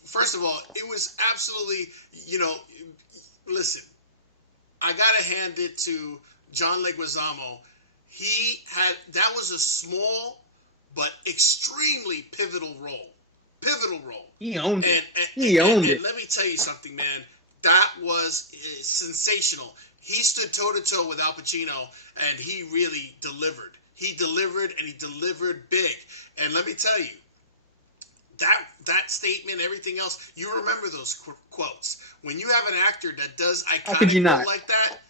First of all, it was absolutely, listen, I got to hand it to John Leguizamo. That was a small but extremely pivotal role. He owned it. And let me tell you something, man. That was sensational. He stood toe-to-toe with Al Pacino, and he really delivered. He delivered, and he delivered big. And let me tell you, that statement, everything else, you remember those quotes. When you have an actor that does iconic role like that,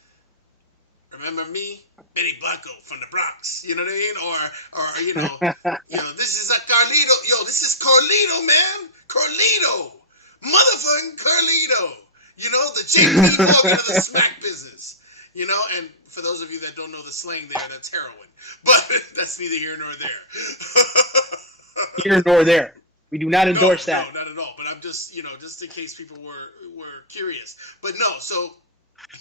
remember me, Benny Blanco from the Bronx. You know what I mean? Or this is a Carlito. Yo, this is Carlito, man. Carlito. Motherfucking Carlito. The JP Morgan of the smack business. And for those of you that don't know the slang there, that's heroin. But that's neither here nor there. Here nor there. We do not endorse that. No, not at all. But I'm just, just in case people were curious. But no, so... I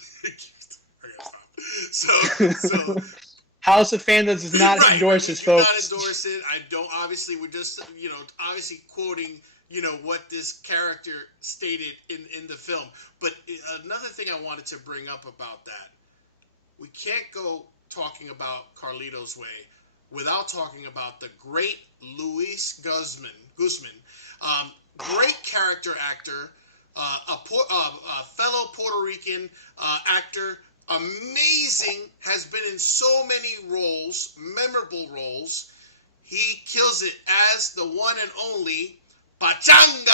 gotta stop. So House of Fandom does not endorse this, folks. Do not endorse it. I don't. Obviously, we're just, obviously quoting, what this character stated in the film. But another thing I wanted to bring up about that, we can't go talking about Carlito's Way without talking about the great Luis Guzman, great character actor, a fellow Puerto Rican actor, amazing, has been in so many roles, memorable roles. He kills it as the one and only Pachanga!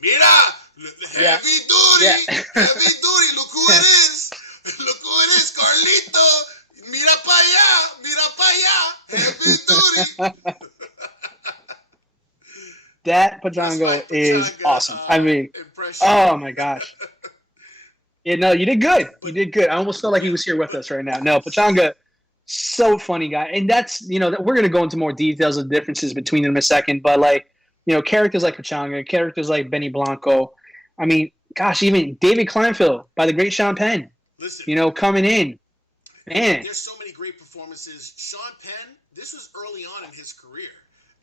Mira! Heavy duty! Heavy duty! Look who it is! Look who it is, Carlito! Mira pa' allá! Heavy duty! That Pachango is awesome. I mean, oh my gosh. Yeah, no, you did good. You did good. I almost felt like he was here with us right now. No, Pachanga, so funny guy. And that's, that we're going to go into more details of differences between them in a second. But characters like Pachanga, characters like Benny Blanco. I mean, gosh, even David Kleinfeld by the great Sean Penn. Listen, coming in. Man. There's so many great performances. Sean Penn, this was early on in his career.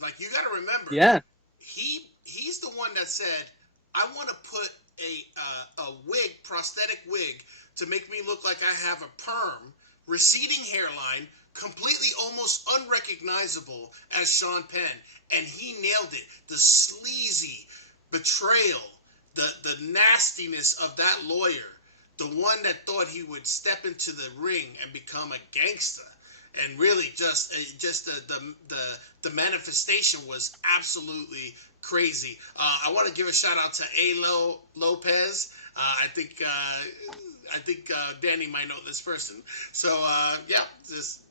Like, you got to remember. Yeah. He's the one that said, "I want to put a wig, prosthetic wig, to make me look like I have a perm, receding hairline, completely almost unrecognizable as Sean Penn." And he nailed it. The sleazy betrayal, the nastiness of that lawyer, the one that thought he would step into the ring and become a gangster. And really, just the manifestation was absolutely crazy. I want to give a shout out to Alo Lopez. I think Danny might know this person. So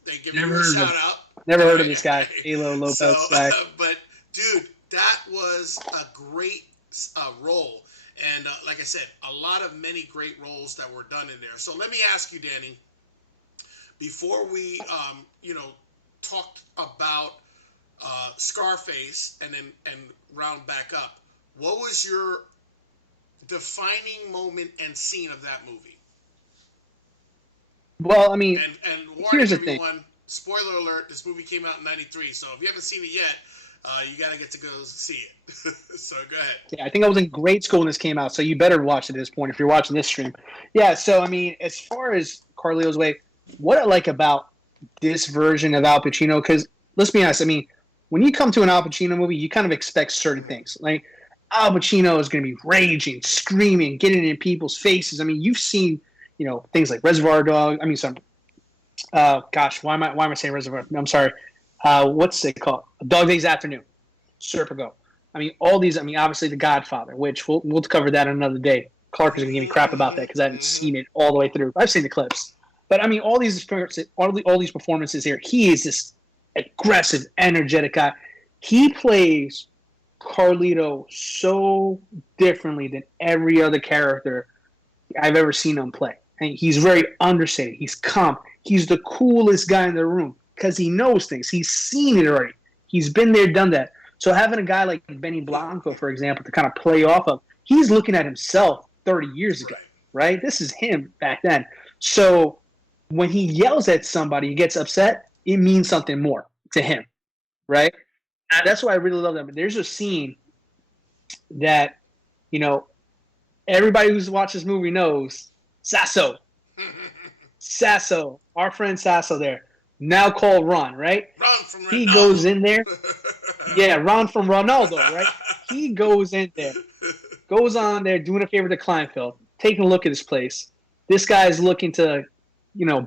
they give him a shout out. Never heard of this guy, Alo Lopez guy. But dude, that was a great role, and like I said, many great roles that were done in there. So let me ask you, Danny. Before we, talked about Scarface and round back up, what was your defining moment and scene of that movie? Well, I mean, And warning here's the everyone, thing. spoiler alert, this movie came out in 93, so if you haven't seen it yet, you got to get to go see it. So go ahead. Yeah, I think I was in grade school when this came out, so you better watch it at this point if you're watching this stream. Yeah, so I mean, as far as Carlito's Way, what I like about this version of Al Pacino, because let's be honest, I mean, when you come to an Al Pacino movie, you kind of expect certain things. Like Al Pacino is going to be raging, screaming, getting in people's faces. I mean, you've seen, things like Reservoir Dog. I mean, gosh, why am I saying Reservoir? I'm sorry. What's it called? Dog Days Afternoon, Serpico. I mean, all these. I mean, obviously, The Godfather, which we'll cover that another day. Clark is going to give me crap about that because I haven't seen it all the way through. I've seen the clips, but I mean, all these performances here. He is this aggressive, energetic guy. He plays Carlito so differently than every other character I've ever seen him play. And he's very understated. He's calm. He's the coolest guy in the room because he knows things. He's seen it already. He's been there, done that. So having a guy like Benny Blanco, for example, to kind of play off of, he's looking at himself 30 years ago, right? This is him back then. So when he yells at somebody, he gets upset, it means something more to him, right? And that's why I really love that. But there's a scene that, everybody who's watched this movie knows Sasso, our friend Sasso there, now called Ron, right? Ron from Ronaldo. He goes in there. Yeah, Ron from Ronaldo, right? He goes in there, goes on there doing a favor to Kleinfeld, taking a look at this place. This guy's looking to,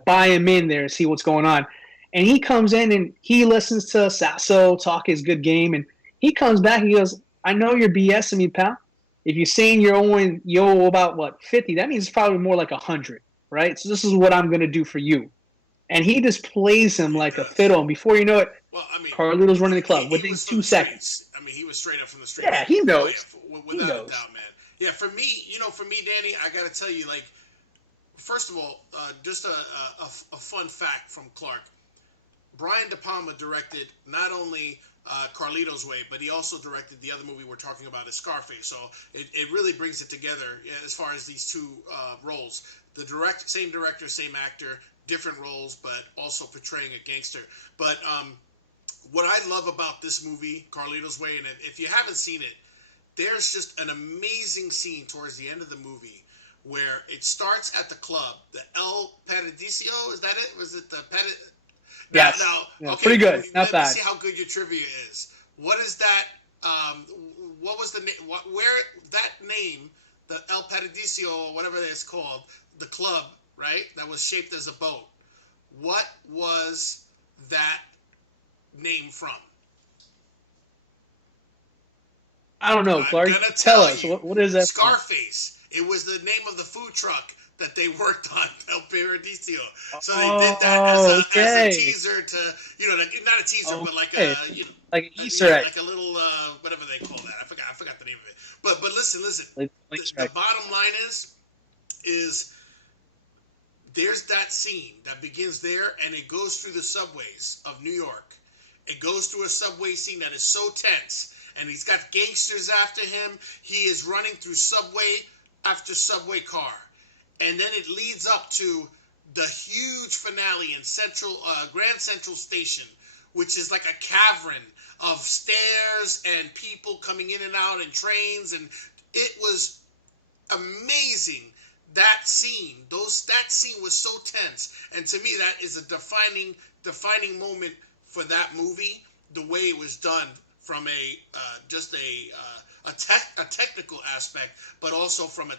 buy him in there and see what's going on. And he comes in and he listens to Sasso talk his good game. And he comes back and he goes, I know you're BSing me, pal. If you're saying you owe about, 50, that means it's probably more like 100, right? So this is what I'm going to do for you. And he just plays him like a fiddle. And before you know it, Carlito's running the club within 2 seconds. I mean, he was straight up from the street. Yeah, he knows. Without a doubt, man. Yeah, for me, Danny, I got to tell you, first of all, just a fun fact from Clark. Brian De Palma directed not only Carlito's Way, but he also directed the other movie we're talking about is Scarface. So it really brings it together as far as these two roles. Same director, same actor, different roles, but also portraying a gangster. But what I love about this movie, Carlito's Way, and if you haven't seen it, there's just an amazing scene towards the end of the movie where it starts at the club, the El Paradiso. Is that it? Was it the Yes. Now, okay, pretty good. Not let bad. me see how good your trivia is. What is that? What was the name? Where that name, the El Paradiso, or whatever it's called, the club, right? That was shaped as a boat. What was that name from? I don't know, Clark. Tell us. What is that? Scarface. It was the name of the food truck that they worked on, El Paradiso. So they did that as a teaser to, not a teaser, but like a, like an Easter egg, like a little whatever they call that. I forgot the name of it. But listen. The bottom line is there's that scene that begins there, and it goes through the subways of New York. It goes through a subway scene that is so tense, and he's got gangsters after him. He is running through subway after subway car. And then it leads up to the huge finale in Grand Central Station, which is like a cavern of stairs and people coming in and out and trains. And it was amazing, that scene. That scene was so tense. And to me, that is a defining moment for that movie, the way it was done from a technical aspect, but also from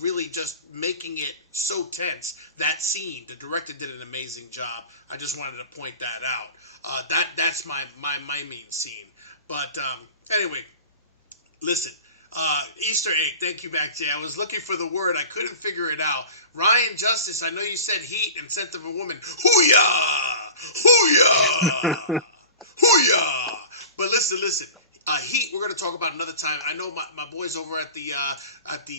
really making it so tense. That scene, the director did an amazing job. I just wanted to point that out. That's my main scene. But anyway, listen. Easter egg. Thank you, Mac J. I was looking for the word. I couldn't figure it out. Ryan Justice. I know you said heat and scent of a woman. Hoo-yah! Hoo-yah! Hoo-yah! But listen. Heat, we're going to talk about another time. I know my boys over at the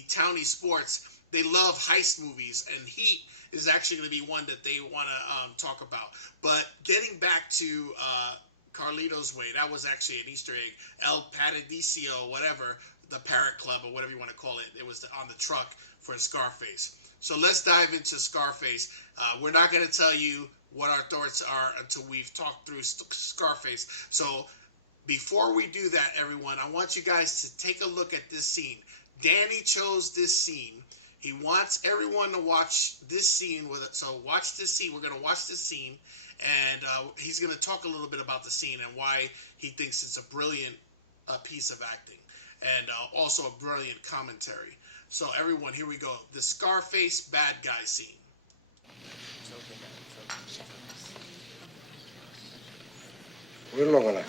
Townie Sports, they love heist movies, and Heat is actually going to be one that they want to talk about. But getting back to Carlito's Way, that was actually an Easter egg. El Paradiso, whatever, the Parrot Club or whatever you want to call it. It was on the truck for Scarface. So let's dive into Scarface. We're not going to tell you what our thoughts are until we've talked through Scarface. So before we do that, everyone, I want you guys to take a look at this scene. Danny chose this scene. He wants everyone to watch this scene with it. So watch this scene. We're going to watch this scene, and he's going to talk a little bit about the scene and why he thinks it's a brilliant piece of acting, and also a brilliant commentary. So everyone, here we go. The Scarface bad guy scene. We're not gonna.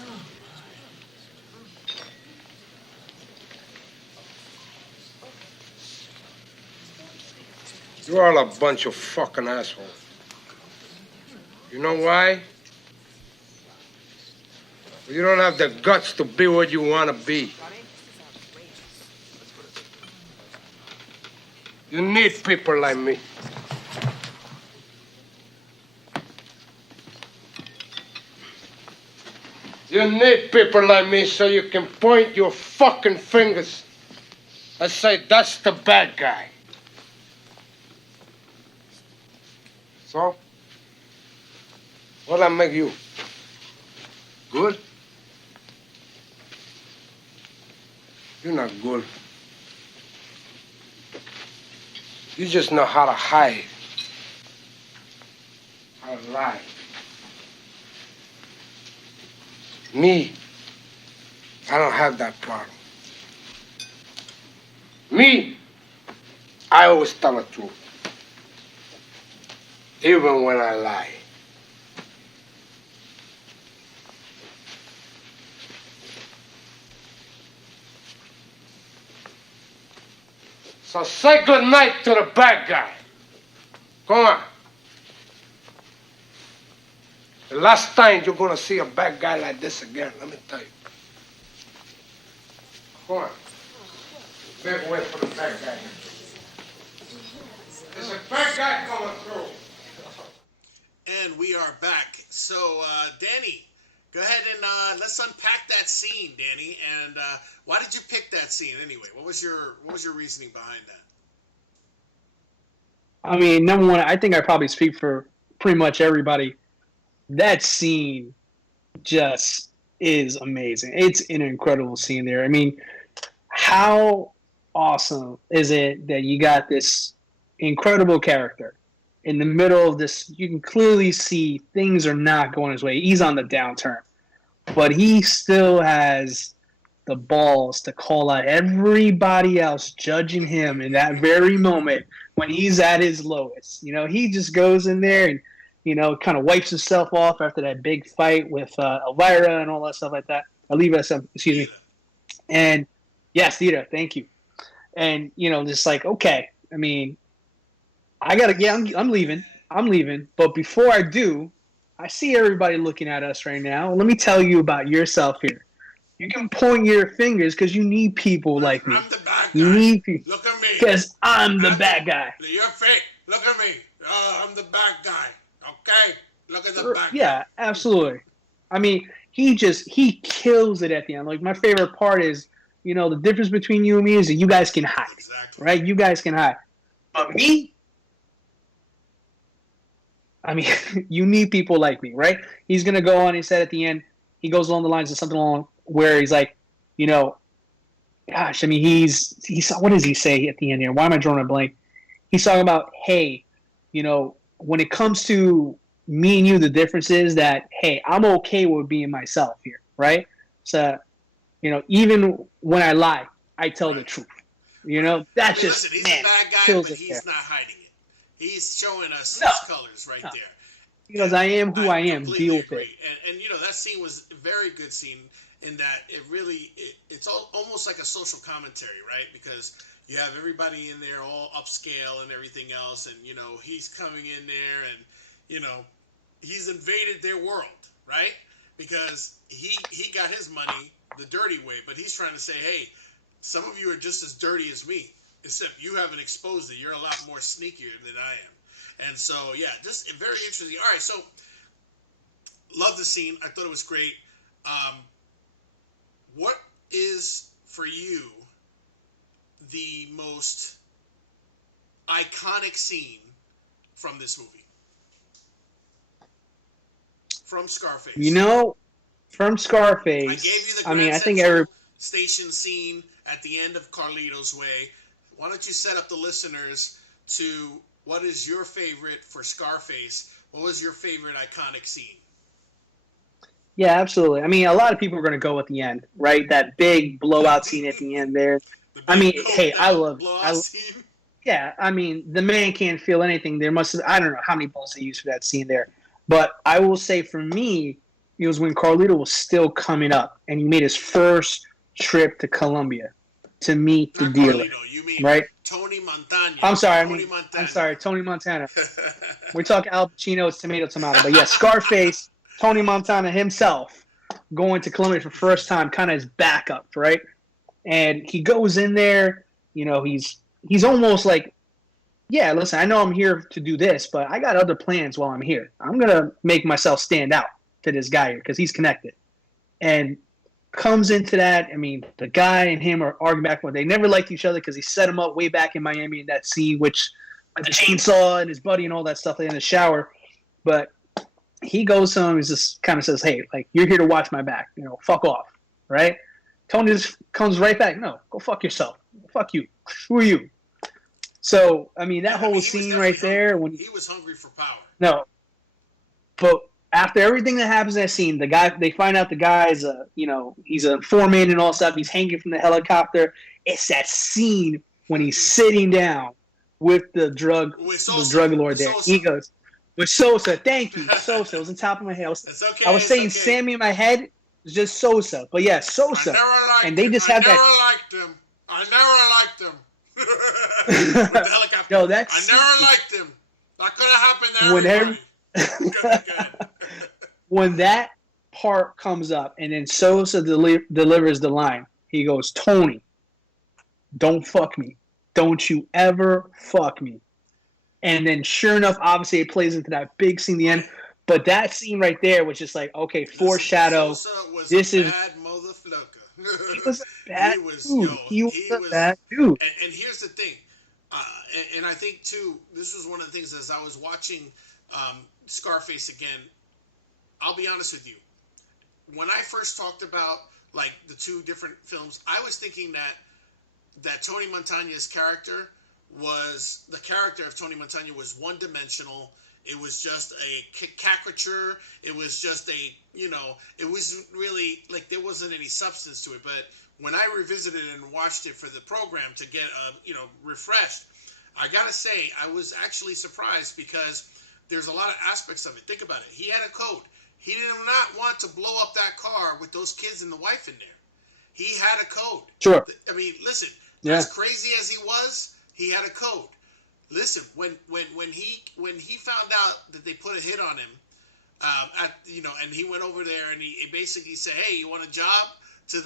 You're all a bunch of fucking assholes. You know why? You don't have the guts to be what you want to be. You need people like me. You need people like me so you can point your fucking fingers and say, that's the bad guy. So, what'll I make you? Good? You're not good. You just know how to hide, how to lie. Me, I don't have that problem. Me, I always tell the truth. Even when I lie. So say good night to the bad guy. Come on. The last time you're gonna see a bad guy like this again, let me tell you. Come on. Make way for the bad guy. There's a bad guy coming through. And we are back. So, Danny, go ahead and let's unpack that scene, Danny. And why did you pick that scene anyway? What was your reasoning behind that? I mean, number one, I think I probably speak for pretty much everybody. That scene just is amazing. It's an incredible scene there. I mean, how awesome is it that you got this incredible character in the middle of this? You can clearly see things are not going his way. He's on the downturn, but he still has the balls to call out everybody else judging him in that very moment when he's at his lowest. You know, he just goes in there and, you know, kind of wipes himself off after that big fight with Elvira and all that stuff like that. Excuse me. And yes, Theta, thank you. And, you know, just like, okay, I mean, I'm leaving. I'm leaving. But before I do, I see everybody looking at us right now. Let me tell you about yourself here. You can point your fingers because you need people like me. I'm the bad guy. You need people. Look at me. Because I'm the bad guy. You're fake. Look at me. I'm the bad guy. Okay? Look at the bad guy. Yeah, absolutely. I mean, he kills it at the end. Like, my favorite part is, you know, the difference between you and me is that you guys can hide. Exactly. Right? You guys can hide. But me, I mean, you need people like me, right? He's going to go on, he said at the end, he goes along the lines of something along where he's like, you know, gosh, I mean, he's what does he say at the end here? Why am I drawing a blank? He's talking about, hey, you know, when it comes to me and you, the difference is that, hey, I'm okay with being myself here, right? So, you know, even when I lie, I tell the truth. You know, that's just, listen, he's man, a bad guy, kills but it he's there. not hiding it. He's showing us his colors right there. Because I am who I am. Completely Deal with agree. it. And you know, that scene was a very good scene in that it's almost like a social commentary, right? Because you have everybody in there all upscale and everything else, and you know, he's coming in there and, you know, he's invaded their world, right? Because he got his money the dirty way, but he's trying to say, hey, some of you are just as dirty as me, except you haven't exposed it. You're a lot more sneakier than I am. And so, yeah, just very interesting. All right, so love the scene. I thought it was great. What is, for you, the most iconic scene from this movie? From Scarface. You know, from Scarface. I gave you the I mean, Grand I think Central Station scene at the end of Carlitos Way. Why don't you set up the listeners to what is your favorite for Scarface? What was your favorite iconic scene? Yeah, absolutely. I mean, a lot of people are going to go at the end, right? That big blowout scene at the end there. I mean, hey, I love it. Yeah, I mean, the man can't feel anything. There must have, I don't know how many bullets they used for that scene there. But I will say for me, it was when Carlito was still coming up and he made his first trip to Colombia to meet the dealer. You mean right? Tony Montana. I'm sorry, Tony Montana. We're talking Al Pacino's tomato. But yeah, Scarface, Tony Montana himself going to Colombia for the first time, kind of his backup, right? And he goes in there, you know, he's almost like, yeah, listen, I know I'm here to do this, but I got other plans while I'm here. I'm going to make myself stand out to this guy here because he's connected. And comes into that, I mean, the guy and him are arguing back and forth. They never liked each other because he set him up way back in Miami in that scene, which with the chainsaw and his buddy and all that stuff in the shower. But he goes to him, he just kind of says, hey, like, you're here to watch my back. You know, fuck off, right? Tony just comes right back. No, go fuck yourself. Fuck you. Who are you? So, I mean, that whole scene right there. When he was hungry for power. No. But after everything that happens in that scene, the guy, they find out the guy's, he's a foreman and all stuff. He's hanging from the helicopter. It's that scene when he's sitting down with the drug lord there. He goes, with Sosa. Thank you, Sosa. It was on top of my head. I was saying Sammy in my head. It was just Sosa. But yeah, Sosa. And they just have that. I never liked him. With the helicopter. Yo, that's I never liked him. Not gonna happen to everybody. When that part comes up and then Sosa delivers the line, he goes, Tony, don't fuck me. Don't you ever fuck me. And then sure enough, obviously it plays into that big scene at the end. But that scene right there was just like, okay, foreshadow. This is bad motherfucker. He was a bad dude. He was a bad dude. And here's the thing, and I think too, this was one of the things as I was watching Scarface again. I'll be honest with you. When I first talked about like the two different films, I was thinking that Tony Montana's character was the character of Tony Montana was one-dimensional. It was just a caricature. It was just it was really like there wasn't any substance to it. But when I revisited and watched it for the program to get, refreshed, I got to say, I was actually surprised because there's a lot of aspects of it. Think about it. He had a code. He did not want to blow up that car with those kids and the wife in there. He had a code. Sure. I mean, listen, as crazy as he was, he had a code. Listen, when he found out that they put a hit on him, and he went over there and he basically said, "Hey, you want a job?" to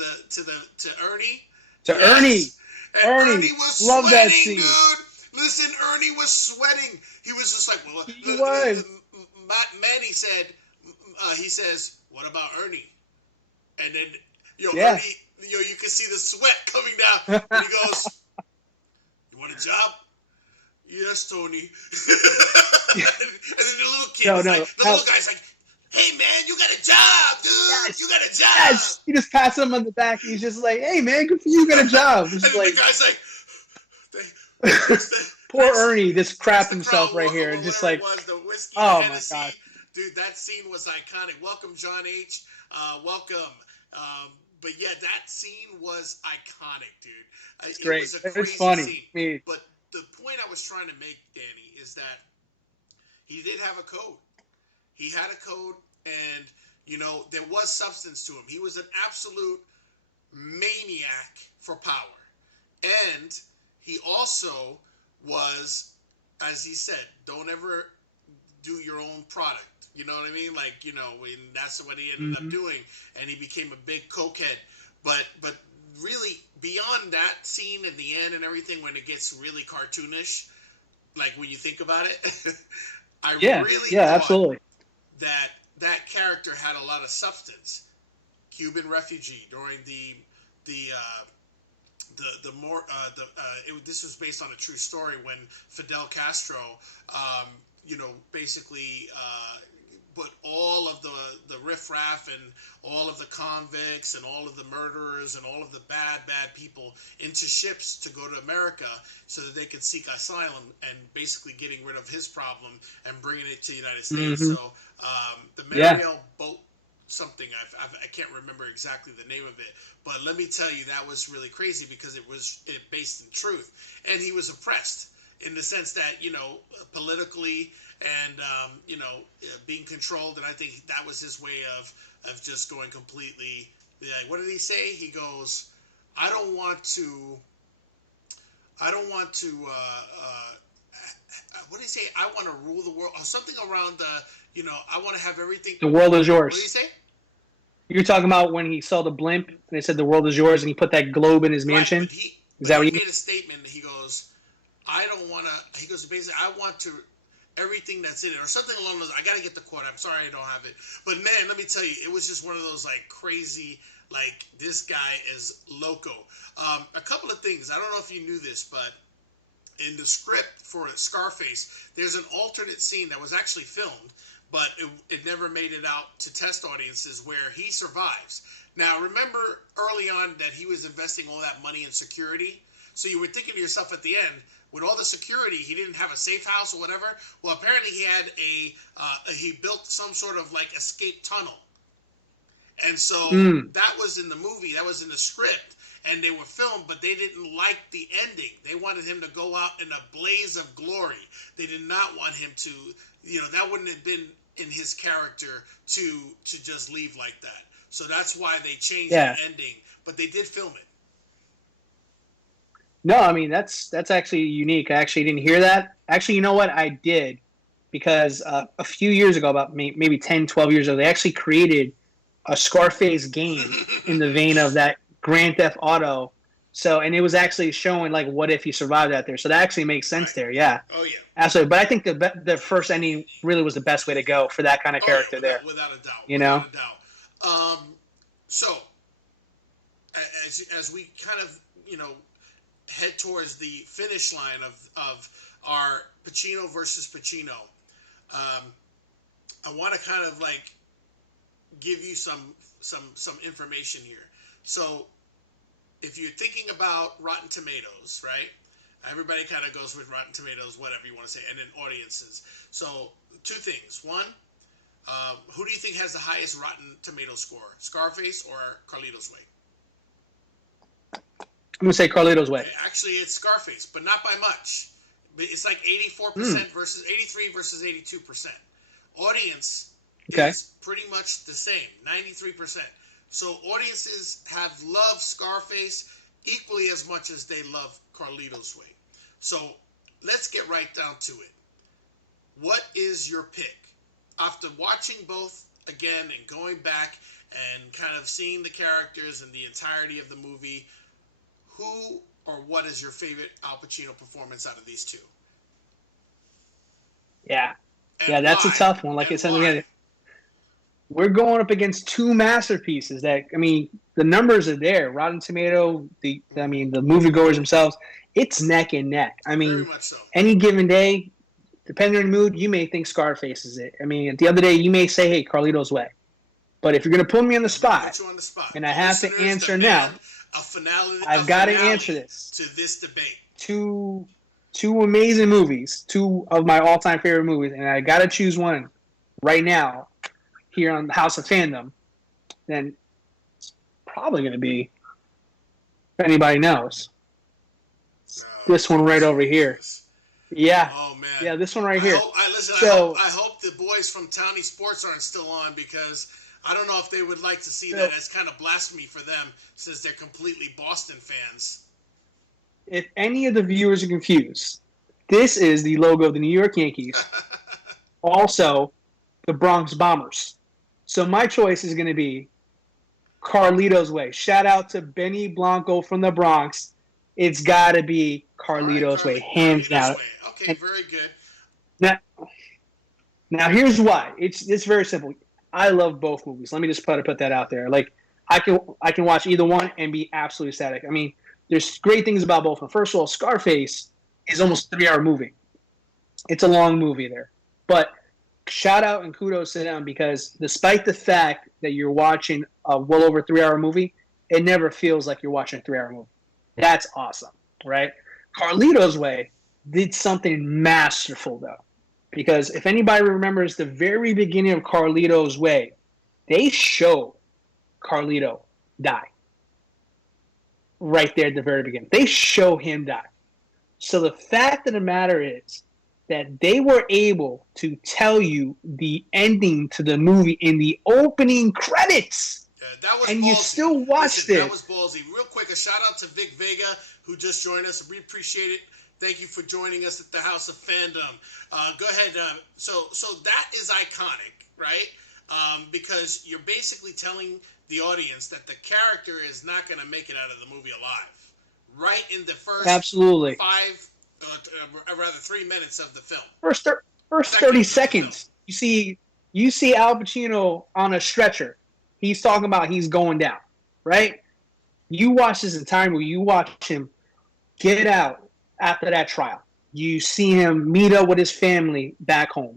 Ernie. Ernie. Ernie was love sweating, that scene. dude. Listen, Ernie was sweating. He was just like, "Well, he was." Manny said, he says, "What about Ernie?" And then, Ernie, you can see the sweat coming down. And he goes, "You want a job?" "Yes, Tony." And then the little kid little guy's like, "Hey man, you got a job, dude. Yes. You got a job." Yes. He just pats him on the back. And he's just like, "Hey man, good for you. You got a job." And then the guy's like, poor Ernie, just crapped himself right here, and just like, the whiskey, oh my Hennessy. god, dude, that scene was iconic. Welcome, John H. Welcome. But yeah, that scene was iconic, dude. It's great. It was a crazy funny. scene. But the point I was trying to make, Danny, is that he did have a code. He had a code, and there was substance to him. He was an absolute maniac for power, and he also was, as he said, don't ever do your own product. You know what I mean? Like, and that's what he ended up doing, and he became a big cokehead. But really, beyond that scene at the end and everything, when it gets really cartoonish, like when you think about it, I really thought absolutely. that character had a lot of substance. Cuban refugee during the this was based on a true story when Fidel Castro, basically put all of the riffraff and all of the convicts and all of the murderers and all of the bad people into ships to go to America so that they could seek asylum, and basically getting rid of his problem and bringing it to the United States. Mm-hmm. So the Mariel boat something, I can't remember exactly the name of it, but let me tell you, that was really crazy because it was based in truth, and he was oppressed in the sense that, politically and, being controlled. And I think that was his way of just going completely, like, what did he say? He goes, I don't want to, what did he say? I want to rule the world, or something around I want to have everything. The world is yours. What did he say? You're talking about when he saw the blimp and they said the world is yours, and he put that globe in his mansion? Right, is that what he made a statement? He goes, I don't want to, he goes, basically, I want to, everything that's in it, or something along those. I got to get the quote. I'm sorry I don't have it. But man, let me tell you, it was just one of those like crazy, like, this guy is loco. A couple of things. I don't know if you knew this, but in the script for Scarface, there's an alternate scene that was actually filmed, but it never made it out to test audiences, where he survives. Now, remember early on that he was investing all that money in security? So you were thinking to yourself at the end, with all the security, he didn't have a safe house or whatever. Well, apparently he had he built some sort of like escape tunnel. And so that was in the movie, that was in the script, and they were filmed, but they didn't like the ending. They wanted him to go out in a blaze of glory. They did not want him to, that wouldn't have been in his character to just leave like that. So that's why they changed the ending, but they did film it. No, I mean, that's actually unique. I actually didn't hear that. Actually, you know what? I did, because a few years ago, about maybe 10, 12 years ago, they actually created a Scarface game in the vein of that Grand Theft Auto. So, and it was actually showing, like, what if you survived out there. So that actually makes sense there, yeah. Oh, yeah. Absolutely. But I think the first ending really was the best way to go for that kind of character there. Without a doubt. Without a doubt. So, as we kind of, head towards the finish line of our Pacino versus Pacino, I want to kind of like give you some information here. So if you're thinking about Rotten Tomatoes, right? Everybody kind of goes with Rotten Tomatoes, whatever you want to say, and then audiences. So two things. One, who do you think has the highest Rotten Tomatoes score, Scarface or Carlitos Way? I'm going to say Carlitos Way. Okay, actually, it's Scarface, but not by much. It's like 84% versus 83 versus 82%. Audience is pretty much the same, 93%. So audiences have loved Scarface equally as much as they love Carlitos Way. So let's get right down to it. What is your pick? After watching both again and going back and kind of seeing the characters and the entirety of the movie, who or what is your favorite Al Pacino performance out of these two? Yeah. And that's a tough one. Like I said again, we're going up against two masterpieces that, I mean, the numbers are there. Rotten Tomato, the moviegoers themselves, it's neck and neck. I mean, any given day, depending on the mood, you may think Scarface is it. I mean, the other day, you may say, hey, Carlitos Way. But if you're going to put me on the spot, and I have to answer now, I've got to answer this. To this debate. Two amazing movies, two of my all-time favorite movies, and I got to choose one right now here on the House of Fandom. Then it's probably going to be, if anybody knows, this one right over here. Yeah. Oh, man. Yeah, this one right here. I hope the boys from Townie Sports aren't still on, because I don't know if they would like to see that as kind of blasphemy for them, since they're completely Boston fans. If any of the viewers are confused, this is the logo of the New York Yankees. Also, the Bronx Bombers. So my choice is going to be Carlitos Way. Shout out to Benny Blanco from the Bronx. It's got to be Carlitos Way, hands down. Okay, very good. Now here's why. It's very simple. I love both movies. Let me just put that out there. Like, I can watch either one and be absolutely ecstatic. I mean, there's great things about both of them. First of all, Scarface is almost a 3-hour movie. It's a long movie there. But shout out and kudos to them because despite the fact that you're watching a well over 3-hour movie, it never feels like you're watching a 3-hour movie. That's awesome, right? Carlitos Way did something masterful, though. Because if anybody remembers the very beginning of Carlitos Way, they show Carlito die. Right there at the very beginning. They show him die. So the fact of the matter is that they were able to tell you the ending to the movie in the opening credits. That was and ballsy. You still watched it. That was ballsy. Real quick, a shout out to Vic Vega, who just joined us. We appreciate it. Thank you for joining us at the House of Fandom. Go ahead. So that is iconic, right? Because you're basically telling the audience that the character is not going to make it out of the movie alive. Right in the first Absolutely. 3 minutes of the film. First 30 seconds. You see Al Pacino on a stretcher. He's talking about he's going down, right? You watch this entire movie. You watch him get out after that trial. You see him meet up with his family back home,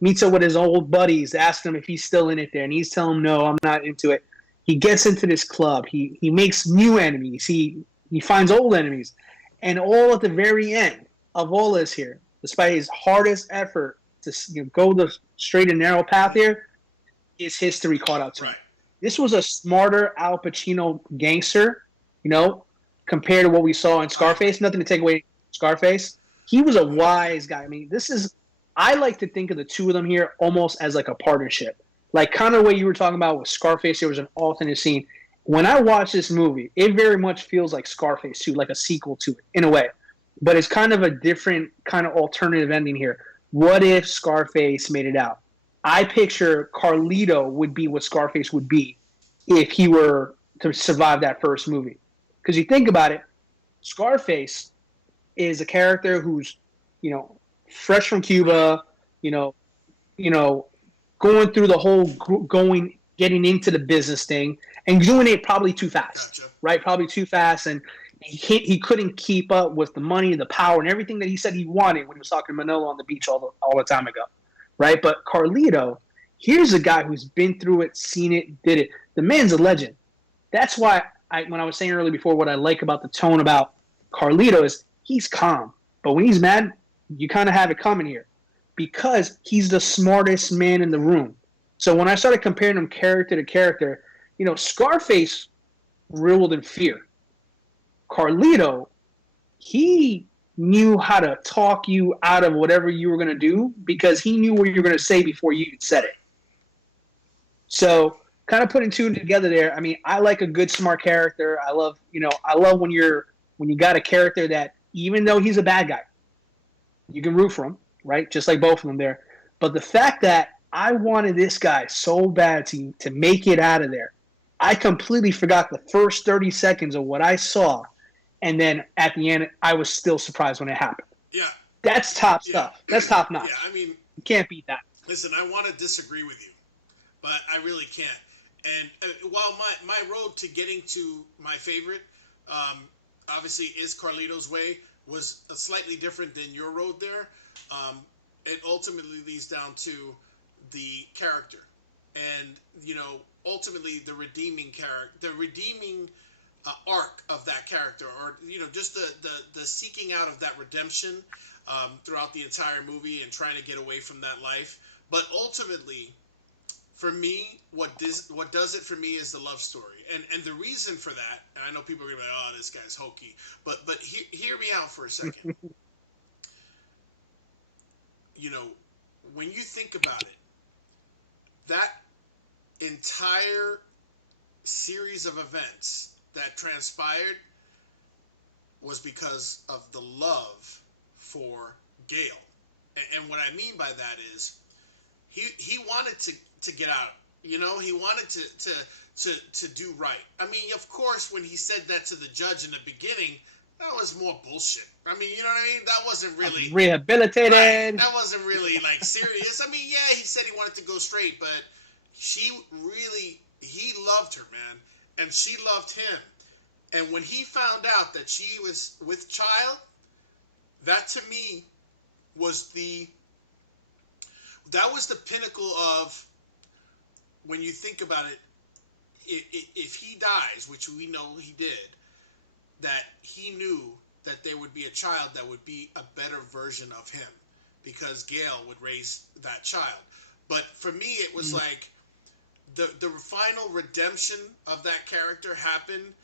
meets up with his old buddies, asks him if he's still in it there, and he's telling him, no, I'm not into it. He gets into this club. He makes new enemies. He finds old enemies. And all at the very end of all this here, despite his hardest effort to go the straight and narrow path here, his history caught up to him. This was a smarter Al Pacino gangster, compared to what we saw in Scarface. Nothing to take away from Scarface. He was a wise guy. I mean, I like to think of the two of them here almost as like a partnership. Like kind of the way you were talking about with Scarface, there was an alternate scene. When I watch this movie, it very much feels like Scarface 2, like a sequel to it, in a way. But it's kind of a different kind of alternative ending here. What if Scarface made it out? I picture Carlito would be what Scarface would be if he were to survive that first movie. Because you think about it, Scarface is a character who's, fresh from Cuba, going through the whole getting into the business thing and doing it probably too fast, right? Probably too fast. And he couldn't keep up with the money, the power, and everything that he said he wanted when he was talking to Manolo on the beach all the time ago, right? But Carlito, here's a guy who's been through it, seen it, did it. The man's a legend. That's why when I was saying earlier before, what I like about the tone about Carlito is he's calm. But when he's mad, you kind of have it coming here because he's the smartest man in the room. So when I started comparing him character to character, Scarface ruled in fear. Carlito, he knew how to talk you out of whatever you were going to do because he knew what you were going to say before you even said it. So kind of putting two together there. I mean, I like a good, smart character. I love when you got a character that even though he's a bad guy, you can root for him, right? Just like both of them there. But the fact that I wanted this guy so bad to make it out of there, I completely forgot the first 30 seconds of what I saw. And then at the end, I was still surprised when it happened. Yeah. That's top stuff. That's top notch. Yeah, I mean, you can't beat that. Listen, I want to disagree with you, but I really can't. And while my road to getting to my favorite, obviously, is Carlito's Way, was slightly different than your road there. It ultimately leads down to the character, and ultimately the redeeming arc of that character, or just the seeking out of that redemption throughout the entire movie and trying to get away from that life. But ultimately, for me, what does it for me is the love story, and the reason for that. And I know people are gonna be like, "Oh, this guy's hokey," but hear me out for a second. When you think about it, that entire series of events that transpired was because of the love for Gail. And what I mean by that is he wanted to get out. He wanted to do right. I mean, of course, when he said that to the judge in the beginning, that was more bullshit. I mean, you know what I mean? That wasn't really rehabilitated. Right. That wasn't really serious. I mean, yeah, he said he wanted to go straight, but he loved her, man, and she loved him. And when he found out that she was with child, that to me was the pinnacle of, when you think about it, if he dies, which we know he did, that he knew that there would be a child that would be a better version of him, because Gail would raise that child. But for me, it was like the final redemption of that character happened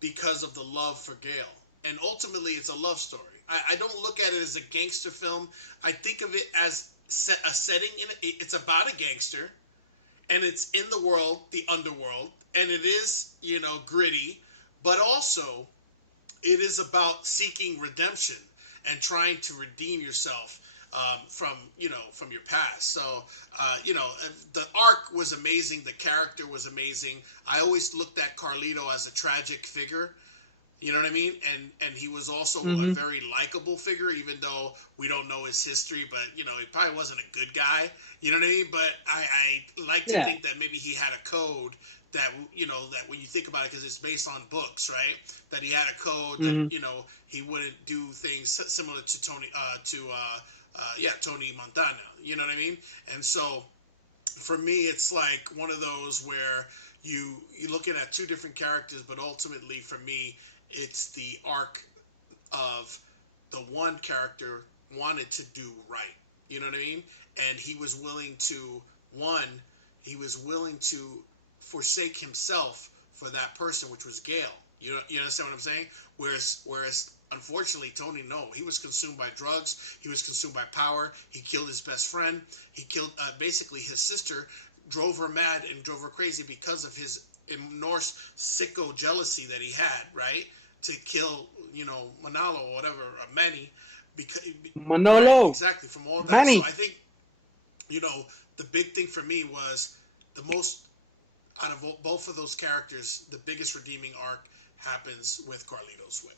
because of the love for Gail. And ultimately, it's a love story. I don't look at it as a gangster film. I think of it as a setting. It's about a gangster, and it's in the world, the underworld, and it is, gritty, but also it is about seeking redemption and trying to redeem yourself from your past. So, the arc was amazing. The character was amazing. I always looked at Carlito as a tragic figure. You know what I mean? And he was also a very likable figure, even though we don't know his history. But, he probably wasn't a good guy. You know what I mean? But I like to think that maybe he had a code that, that when you think about it, because it's based on books, right? That he had a code that, he wouldn't do things similar to Tony Montana. You know what I mean? And so for me, it's like one of those where you're looking at two different characters, but ultimately for me, it's the arc of the one character wanted to do right. You know what I mean? And he was willing to forsake himself for that person, which was Gail. You understand what I'm saying? Whereas unfortunately, Tony, no, he was consumed by drugs. He was consumed by power. He killed his best friend. He killed basically his sister, drove her mad and drove her crazy because of his Norse sicko jealousy that he had, right? To kill, Manalo or whatever, Manny. Manolo. Right, exactly, from all that. Manny. So I think, the big thing for me was the most, out of both of those characters, the biggest redeeming arc happens with Carlitos Way.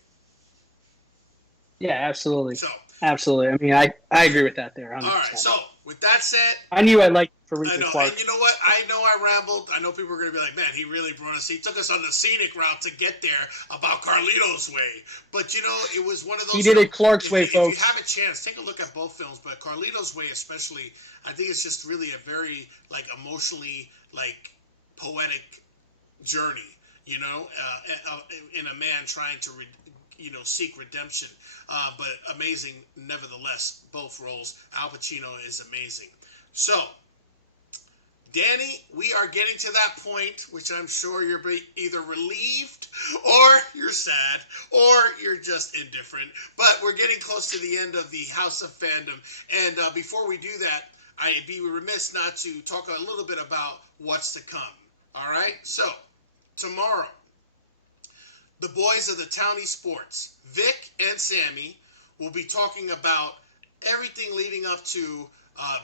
Yeah, absolutely. So, absolutely. I mean, I agree with that there. 100%. All right. So, with that said, I knew I liked for I know, Clark. and you know what? I know I rambled. I know people are going to be like, man, he really brought us. He took us on the scenic route to get there about Carlitos Way. But, it was one of those. He did it Clark's way, folks. If you have a chance, take a look at both films. But Carlitos Way especially, I think it's just really a very, emotionally, poetic journey, in a man trying to, seek redemption. But amazing, nevertheless, both roles. Al Pacino is amazing. So, Danny, we are getting to that point, which I'm sure you're either relieved or you're sad or you're just indifferent. But we're getting close to the end of the House of Fandom. And before we do that, I'd be remiss not to talk a little bit about what's to come. All right? So, tomorrow, the boys of the Townie Sports, Vic and Sammy, will be talking about everything leading up to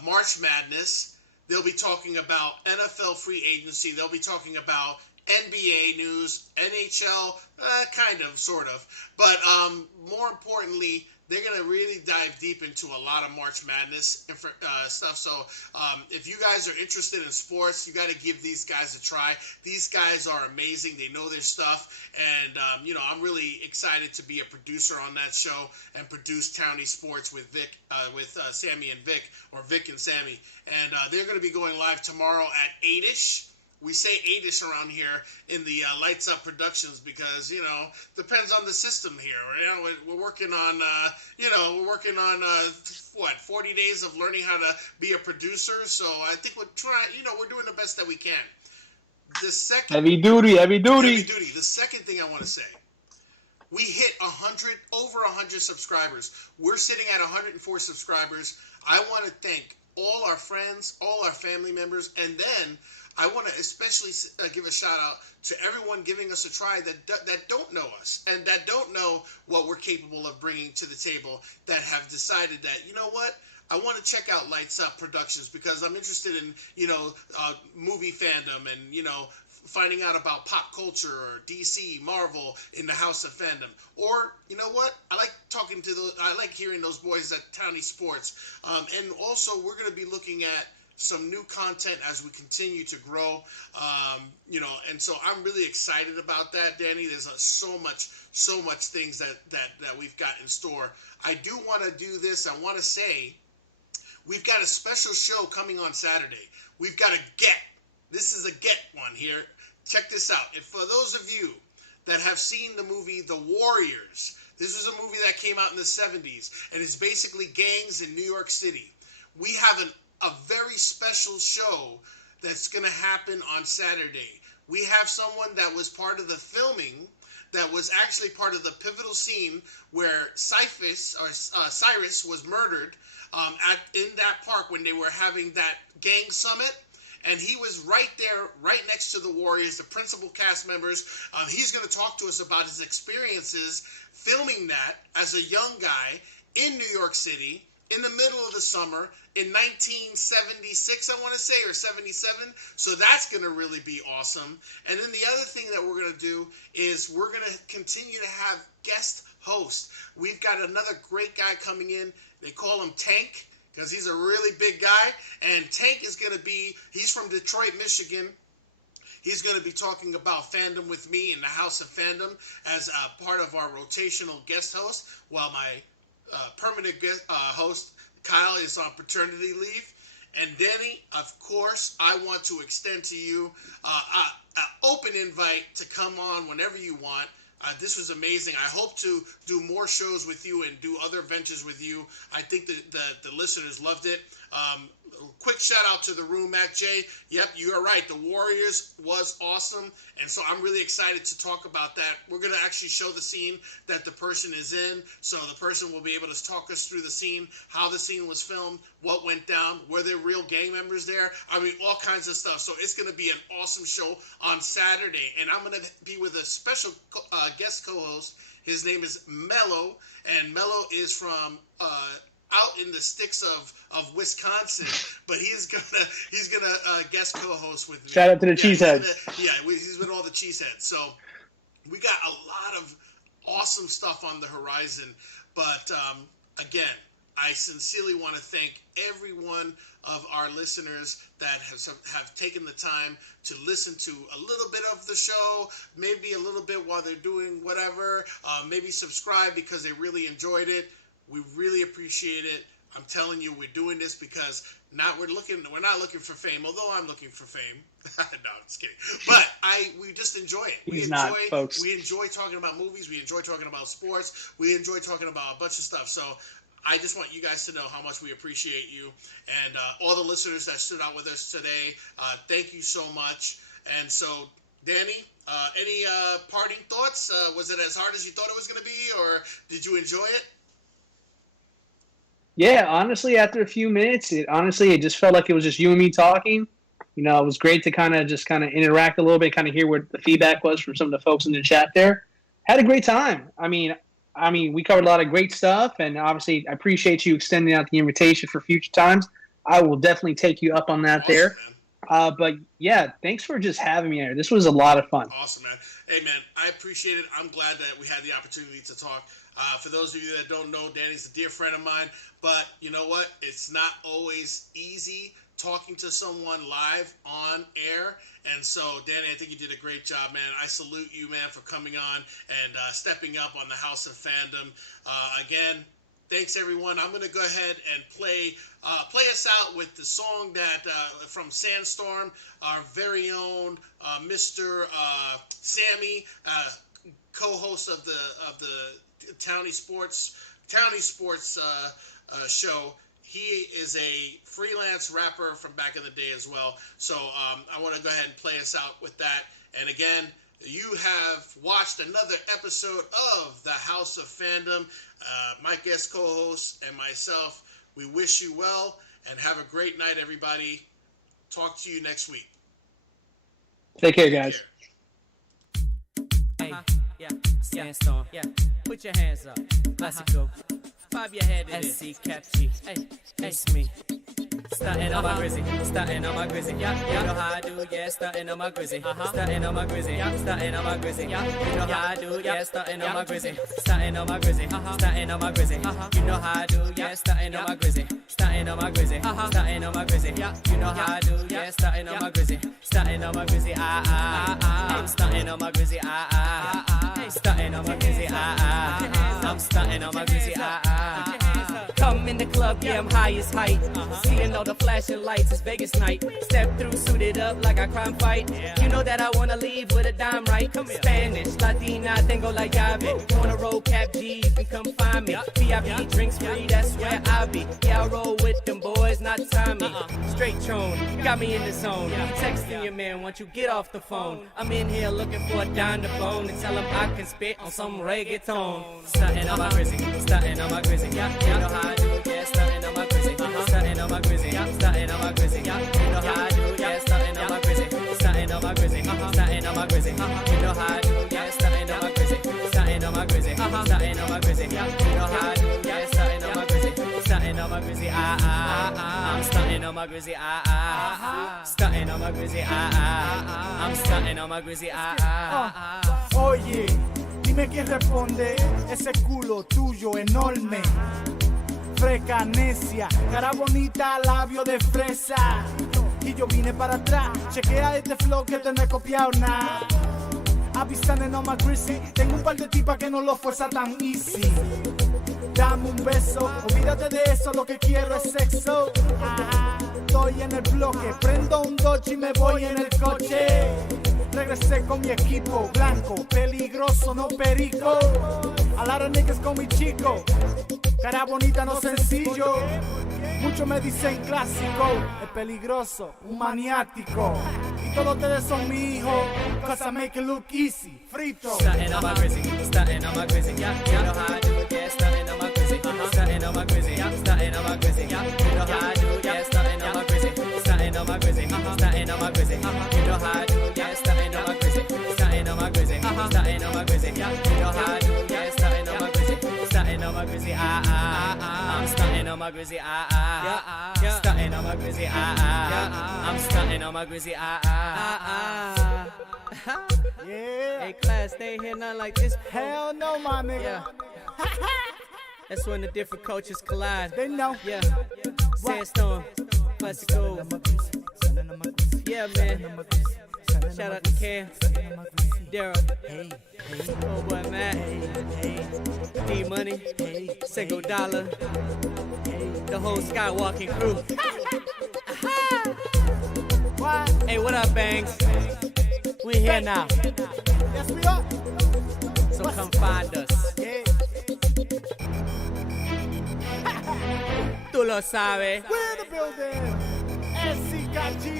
March Madness. They'll be talking about NFL free agency. They'll be talking about NBA news, NHL, kind of, sort of. But more importantly, they're going to really dive deep into a lot of March Madness stuff. So if you guys are interested in sports, you got to give these guys a try. These guys are amazing. They know their stuff. And, I'm really excited to be a producer on that show and produce Townie Sports with Sammy and Vic, or Vic and Sammy. And they're going to be going live tomorrow at 8-ish. We say 8-ish around here in the Lights Up Productions because, depends on the system here. We're working on, 40 days of learning how to be a producer. So I think we're trying, we're doing the best that we can. The second Heavy duty. The second thing I want to say, we hit over 100 subscribers. We're sitting at 104 subscribers. I want to thank all our friends, all our family members, and then I want to especially give a shout out to everyone giving us a try that don't know us and that don't know what we're capable of bringing to the table, that have decided that, you know what, I want to check out Lights Up Productions because I'm interested in, movie fandom and, finding out about pop culture or DC, Marvel in the House of Fandom. Or, you know what, I like hearing those boys at Townie Sports. And also, we're going to be looking at some new content as we continue to grow. And so I'm really excited about that, Danny. There's so much things that we've got in store. I do want to do this. I want to say we've got a special show coming on Saturday. We've got a get. This is a get one here. Check this out. And for those of you that have seen the movie The Warriors, this was a movie that came out in the 70s, and it's basically gangs in New York City. We have a very special show that's going to happen on Saturday. We have someone that was part of the filming, that was actually part of the pivotal scene where Cyrus was murdered in that park when they were having that gang summit. And he was right there, right next to the Warriors, the principal cast members. He's going to talk to us about his experiences filming that as a young guy in New York City in the middle of the summer in 1976, I want to say, or 77. So that's going to really be awesome. And then the other thing that we're going to do is we're going to continue to have guest hosts. We've got another great guy coming in. They call him Tank, because he's a really big guy. And Tank is going to be, he's from Detroit, Michigan. He's going to be talking about fandom with me in the House of Fandom as a part of our rotational guest host, while my permanent guest, host, Kyle, is on paternity leave. And Danny, of course, I want to extend to you an open invite to come on whenever you want. This was amazing. I hope to do more shows with you and do other ventures with you. I think the listeners loved it. Quick shout out to the room, Mac J. Yep, you are right. The Warriors was awesome. And so I'm really excited to talk about that. We're going to actually show the scene that the person is in. So the person will be able to talk us through the scene, how the scene was filmed, what went down, were there real gang members there? I mean, all kinds of stuff. So it's going to be an awesome show on Saturday. And I'm going to be with a special guest co-host. His name is Mello. And Mello is from out in the sticks of Wisconsin, but he's gonna guest co-host with me. Shout out to the cheeseheads. He's with all the cheeseheads. So we got a lot of awesome stuff on the horizon. But again, I sincerely want to thank every one of our listeners that have taken the time to listen to a little bit of the show, maybe a little bit while they're doing whatever, maybe subscribe because they really enjoyed it. We really appreciate it. I'm telling you, we're doing this because we're not looking for fame, although I'm looking for fame. No, I'm just kidding. But we just enjoy it. We enjoy talking about movies. We enjoy talking about sports. We enjoy talking about a bunch of stuff. So I just want you guys to know how much we appreciate you. And all the listeners that stood out with us today, thank you so much. And so, Danny, any parting thoughts? Was it as hard as you thought it was going to be, or did you enjoy it? Yeah, honestly, after a few minutes, it just felt like it was just you and me talking. You know, it was great to kind of interact a little bit, kind of hear what the feedback was from some of the folks in the chat there. Had a great time. I mean, we covered a lot of great stuff, and obviously, I appreciate you extending out the invitation for future times. I will definitely take you up on that there. But yeah, thanks for just having me here. This was a lot of fun. Awesome, man. Hey, man, I appreciate it. I'm glad that we had the opportunity to talk. For those of you that don't know, Danny's a dear friend of mine. But you know what? It's not always easy talking to someone live on air. And so, Danny, I think you did a great job, man. I salute you, man, for coming on and stepping up on the House of Fandom. Again, thanks, everyone. I'm going to go ahead and play us out with the song that from Sandstorm, our very own Mr. Sammy, co-host of the Townie Sports show. He is a freelance rapper from back in the day as well. So I want to go ahead and play us out with that. And again, you have watched another episode of the House of Fandom. My guest co-host and myself, we wish you well and have a great night, everybody. Talk to you next week. Take care, guys. Yeah, Sandstorm. Yeah, put your hands up. Let's go. Bob your head to this. SC Capchi. Hey, it's me. Stuntin' on my grizzy, stuntin' on my grizzy. Yeah, you know how I do, yeah, stuntin' on my grizzy. Stuntin' on my grizzy, yeah, stuntin' on my grizzy. Yeah, you know how I do, yeah, stuntin' on my grizzy. Stuntin' on my grizzy, stuntin' on my grizzy. You know how I do, yeah, stuntin' on my grizzy. Stuntin' on my grizzy, stuntin' on my grizzy. Yeah, you know how I do, yeah, stuntin' on my grizzy. Stuntin' on my grizzy, I'm stuntin' on my grizzy, stuntin' on my grizzy, I'm stuntin' on my grizzy, Come in the club, yeah, I'm high as height. Seeing all the flashing lights, it's Vegas night. Step through, suited up like a crime fight. You know that I wanna leave with a dime, right? Spanish, Latina, tengo la llave. Wanna roll cap G, you can come find me. VIP drinks free, that's where I'll be. Yeah, I roll with them boys, not Tommy. Straight tone, got me in the zone. You texting your man, once you get off the phone. I'm in here looking for a dime to bone and tell him I can spit on some reggaeton. Stuntin' on my grizzy, stuntin' on my grizzy. Yeah, you know how I do, yeah, stuntin' on my grizzy. Stuntin' on my grizzy, stuntin' on my grizzy. Yeah, you know how I do, yeah, stuntin' on my grizzy. Stuntin' on my grizzy, stuntin' on my grizzy. You know how I do, yeah, stuntin' on my grizzy. Stuntin' on my grizzy, stuntin' on my grizzy. Yeah, you know how I do, yeah, stuntin' on my grizzy. Stuntin' on my grizzy, I'm stuntin' on my grizzy, stuntin' on my grizzy, I'm stuntin' on my grizzy, Oye, dime quién responde, ese culo tuyo enorme. Freca necia, cara bonita, labio de fresa. Y yo vine para atrás, chequea este flow que te no he copiado nada. Avisando on my grizzy, tengo un par de tipas que no lo fuerza tan easy. Dame un beso, olvídate de eso, lo que quiero es sexo. Estoy en el bloque, prendo un Dodge y me voy en el coche. Regresé con mi equipo blanco, peligroso, no perico. A lot of niggas con mi chico, cara bonita, no sencillo. Muchos me dicen clásico, es peligroso, un maniático. Y todos ustedes son mi hijo, cause I make it look easy, frito. Stuntin' on my grizzy, stuntin' on my grizzy. Yeah, you know how I do, yeah, stuntin' on my grizzy. Stuntin' on my grizzy, yeah, stuntin' on my grizzy. Yeah, you know how I do, yeah, stuntin' on my grizzy. Stuntin' on my grizzy, stuntin' on my grizzy. You know how I do, yeah, stuntin' on my grizzy. Stuntin' on my grizzy, stuntin' on my grizzy. Yeah, you know how I do, yeah, stuntin' on my grizzy. Stuntin' on my grizzy, I'm stuntin' on my grizzy, stuntin' on my grizzy, I'm stuntin' on my grizzy, Yeah. Hey, class, they ain't hear nothing like this. Hell no, my nigga. Yeah. That's when the different cultures collide. They know. Yeah. Sandstorm, classical. Yeah, man. Shout out to Cam, Daryl, oh boy Matt, D-Money, Sego Dollar, the whole Skywalking crew. Hey, what up, Bangs? We here now. Yes, we are. So come find us. Tú lo sabes. We're the building. SCKG.